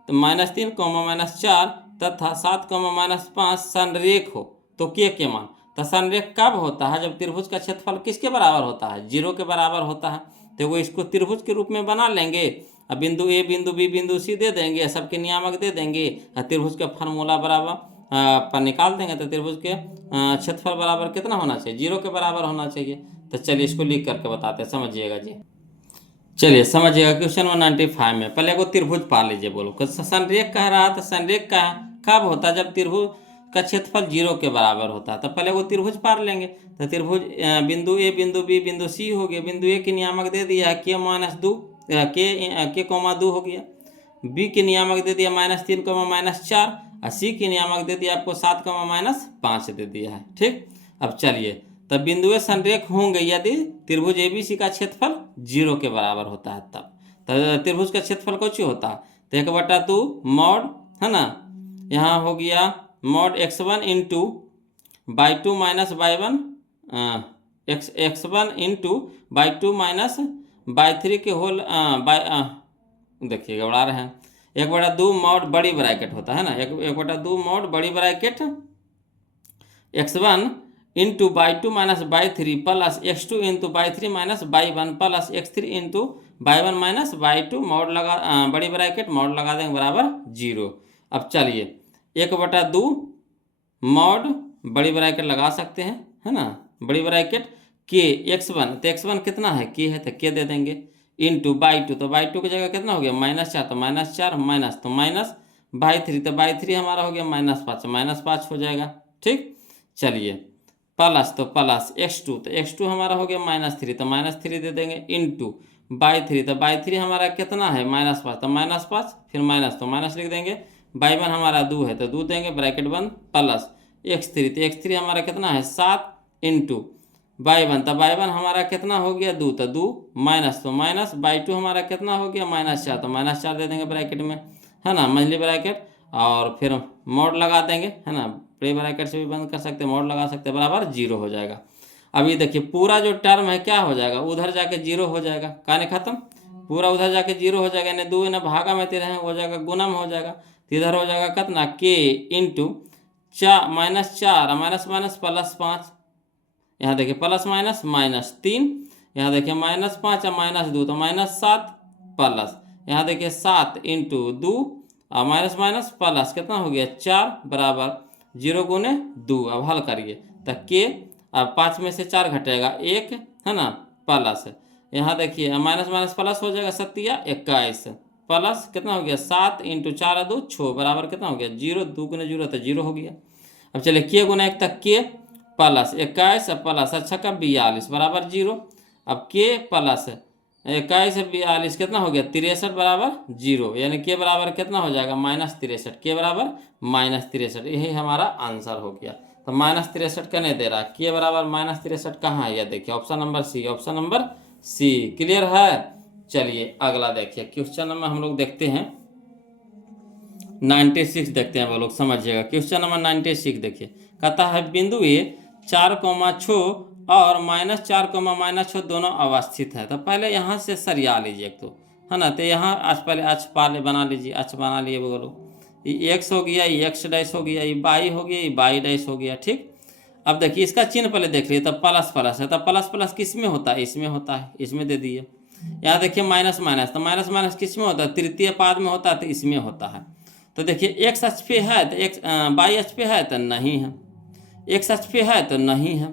तो -3 -4 तथा 7 -5 संरेख हो तो के मान, तो संरेख कब होता है, जब त्रिभुज का क्षेत्रफल किसके बराबर होता है 0 के बराबर होता है। तो वो इसको त्रिभुज के रूप में बना लेंगे, अब बिंदु ए बिंदु बी बिंदु सी दे देंगे, सबके नियामक दे देंगे, त्रिभुज का फार्मूला बराबर पर निकाल देंगे, तो त्रिभुज के क्षेत्रफल बराबर कितना होना चाहिए 0 के बराबर होना चाहिए। तो चलिए इसको लिख करके बताते हैं, समझिएगा जी। चलिए समझिएगा क्वेश्चन 195 में पहले को त्रिभुज पा लीजिए, बोलो संरेख कह रहा था, संरेख का कब होता है जब त्रिभुज का क्षेत्रफल 0 के बराबर होता है। तो पहले वो त्रिभुज पार लेंगे, तो त्रिभुज बिंदु ए बिंदु बी बिंदु सी हो गया, बिंदु ए के नियामक दे दिया है के-2 के, 2 हो गया, बी के नियामक दे दिया -3 -4, और सी के नियामक दे दिया आपको 7 -5 दे दिया है। ठीक, अब चलिए तब बिंदुएं संरेख होंगे यदि त्रिभुज ABC का क्षेत्रफल 0 के बराबर होता है, तब त्रिभुज का क्षेत्रफल कुछ होता है, तो 1/2 मॉड है ना, यहाँ हो गया mod x1 into y2 minus y1 x1 into y2 minus y3 के होल देखिए घबरा रहे हैं, 1/2 मॉड बड़ी ब्रैकेट होता है ना, 1/2 मॉड बड़ी bracket x1 into y2 minus y3 plus x2 into y3 minus y1 plus x3 into y1 minus y2 mod लगा बड़ी ब्रैकेट मॉड लगा देंगे बराबर 0। अब चलिए 1/2 मॉड बड़ी ब्रैकेट लगा सकते हैं है ना, बड़ी ब्रैकेट के x1, तो x1 कितना है के है, तो के दे देंगे, इंटू y2, तो y2 की जगह कितना हो गया -4, तो -4 माइनस, तो माइनस y3, तो y3 हमारा हो गया -5 हो जाएगा। ठीक, चलिए प्लस, तो प्लस x2, तो x2 हमारा हो गया -3, तो -3 दे देंगे, इंटू y3, तो y3 हमारा कितना है -5, तो -5 फिर माइनस, तो माइनस लिख देंगे, y1 हमारा 2 है तो 2 देंगे ब्रैकेट बंद, प्लस x3, तो x3 हमारा कितना है 7 इंटू y1, तो y1 हमारा कितना हो गया 2, तो 2 माइनस, तो माइनस y2 हमारा कितना हो गया -4, तो -4 दे देंगे ब्रैकेट में है ना, मंझली ब्रैकेट, और फिर मोड लगा देंगे है ना, बड़े ब्रैकेट से भी बंद कर सकते हैं, मोड लगा सकते हैं, बराबर 0 हो जाएगा। अब ये देखिए पूरा जो टर्म है क्या हो जाएगा, उधर जाके 0 हो जाएगा, कहानी खत्म, पूरा उधर जाके 0 हो जाएगा, यानी 2 ना भागा में 13 हो जाएगा, गुणम हो जाएगा, तो इधर हो जाएगा कितना के इंटू -4 माइनस माइनस प्लस 5, यहाँ देखिए प्लस -3 यहाँ देखिए -5 और -2 तो -7 प्लस, यहाँ देखिए 7 इंटू 2 और माइनस माइनस प्लस कितना हो गया 4 बराबर 0 गुने 2। अब हल करिए तो के, अब 5 में से 4 घटेगा 1 है ना, प्लस यहाँ देखिए माइनस माइनस प्लस हो जाएगा 7 21 प्लस कितना हो गया 7 इंटू 4 और 2 6 बराबर कितना हो गया 0, 2 गुने 0 तो 0 हो गया। अब चलिए के गुना 1 तक के प्लस 21 प्लस अच्छा का 42 बराबर 0। अब के प्लस 21 42 कितना हो गया 63 बराबर 0, यानी के बराबर कितना हो जाएगा -63, के बराबर -63, यही हमारा आंसर हो गया। तो -63 का नहीं दे रहा, के बराबर -63 कहाँ है, यह देखिए option number C, option number C. Clear है। चलिए अगला देखिए क्वेश्चन नंबर हम लोग देखते हैं 96 देखते हैं, वो लोग समझिएगा। क्वेश्चन नंबर 96 देखिए, कहता है बिंदु ए 4,6 और -4, -6 दोनों अवस्थित है। तो पहले यहाँ से सरिया लीजिए एक तो, है ना, तो यहाँ आज पहले अच पाले बना लीजिए, अच बना लिए बोलो, ये x हो गया, ये x डैश हो गया, ये y हो गया, ये y डैश हो गया। ठीक, अब देखिए इसका चिन्ह पहले देख लीजिए, तब प्लस प्लस है, तब प्लस प्लस किस में होता है, इसमें होता है, इसमें दे दिए। यहाँ देखिए माइनस माइनस, तो माइनस माइनस किस में होता है, तृतीय पाद में होता है, तो इसमें होता है। तो देखिए x अक्ष पे है तो x, y अक्ष पे है तो नहीं है, x अक्ष पे है तो नहीं है,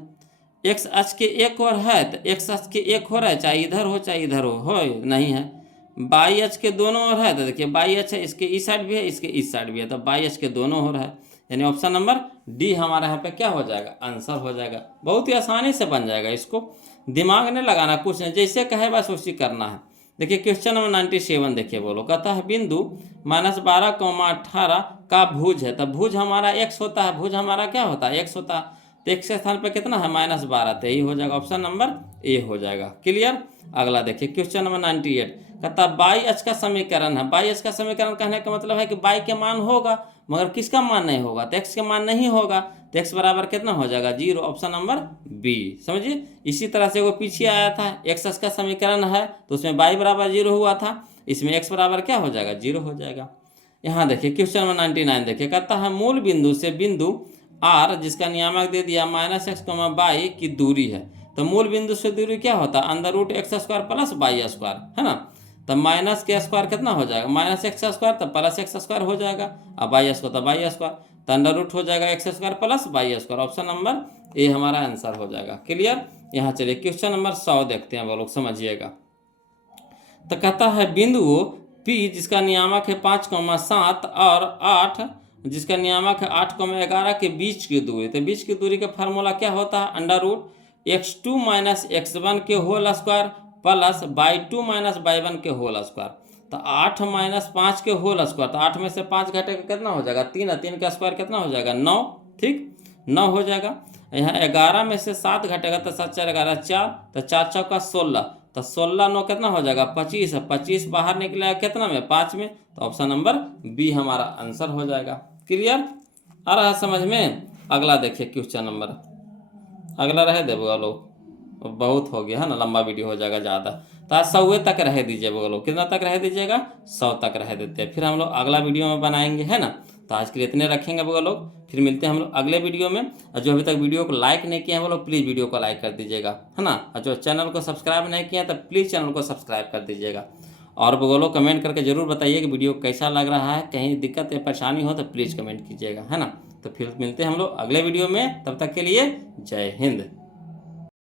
x अक्ष के एक और है तो x अक्ष के एक और है, चाहे इधर हो चाहे इधर हो नहीं है। y अक्ष के दोनों ओर है तो देखिए y अक्ष है, इसके इस साइड भी है, इसके इस साइड भी है, तो y अक्ष के दोनों ओर है, यानी ऑप्शन नंबर डी हमारा यहाँ पे क्या हो जाएगा, आंसर हो जाएगा। बहुत ही आसानी से बन जाएगा, इसको दिमाग नहीं लगाना, कुछ नहीं, जैसे कहे बस उसी करना है। देखिए क्वेश्चन नंबर 97 देखिए, बोलो, कहता है बिंदु -12,18 का भुज है। तो भुज हमारा x होता है, भुज हमारा क्या होता है, x होता है, तो x के स्थान पे कितना है -12, तो यही हो जाएगा, ऑप्शन नंबर ए हो जाएगा। क्लियर। अगला देखिए क्वेश्चन नंबर 98, कहता है बाई अक्ष का समीकरण है। बाई अक्ष का समीकरण कहने का मतलब है कि बाई के मान होगा, मगर किसका मान नहीं होगा, तो x के मान नहीं होगा, तो x बराबर कितना हो जाएगा 0, ऑप्शन नंबर बी। समझिए, इसी तरह से वो पीछे आया था, x अक्ष का समीकरण है तो उसमें y बराबर 0 हुआ था, इसमें x बराबर क्या हो जाएगा 0 हो जाएगा। यहाँ देखिए क्वेश्चन नंबर 99 देखिए, कहता है मूल बिंदु से बिंदु r जिसका नियामक दे दिया -x, y की दूरी है। तो मूल बिंदु से दूरी क्या होता है, √x² + y², है ना। तो माइनस के स्क्वायर कितना हो जाएगा, -x² तो +x² हो जाएगा, अब y² तो y², तो √ हो जाएगा x² + y², option number A हमारा आंसर हो जाएगा। क्लियर। यहाँ चलिए क्वेश्चन नंबर 100 देखते हैं, वो लोग समझिएगा। तो कहता है बिंदु P जिसका नियामक है 5,7 और 8 जिसका नियामक है 8,11 के बीच की दूरी। तो बीच की दूरी का फार्मूला क्या होता है, √x2 - x1 के whole square plus y2 - y1 के होल स्क्वायर। तो 8 - 5 के होल स्क्वायर, तो 8 में से 5 घटेगा कितना हो जाएगा 3, 3 का स्क्वायर कितना हो जाएगा 9, ठीक 9 हो जाएगा। यहाँ 11 में से 7 घटेगा तो 7 4 11 4, तो 4 चौका 16, तो 16 9 कितना हो जाएगा 25, 25 बाहर निकलेगा कितना में 5 में, तो ऑप्शन नंबर बी हमारा आंसर हो जाएगा। क्लियर। आ रहा है समझ में। अगला देखिए क्वेश्चन नंबर, अगला रहे दे बोलो, बहुत हो गया है ना, लंबा वीडियो हो जाएगा ज़्यादा, तो आज 100 तक रह दीजिए बोलो, कितना तक रह दीजिएगा 100 तक रह देते हैं, फिर हम लोग अगला वीडियो में बनाएंगे, है ना। तो आज के लिए इतने रखेंगे वो लोग, फिर मिलते हैं हम लोग अगले वीडियो में। और जो अभी तक वीडियो को लाइक नहीं किए हैं वो लोग प्लीज़ वीडियो को लाइक कर दीजिएगा, है ना। और जो चैनल को सब्सक्राइब नहीं किया तो प्लीज़ चैनल को सब्सक्राइब कर दीजिएगा। और वो लोग कमेंट करके ज़रूर बताइए कि वीडियो कैसा लग रहा है, कहीं दिक्कत या परेशानी हो तो प्लीज़ कमेंट कीजिएगा, है ना। तो फिर मिलते हैं हम लोग अगले वीडियो में, तब तक के लिए जय हिंद।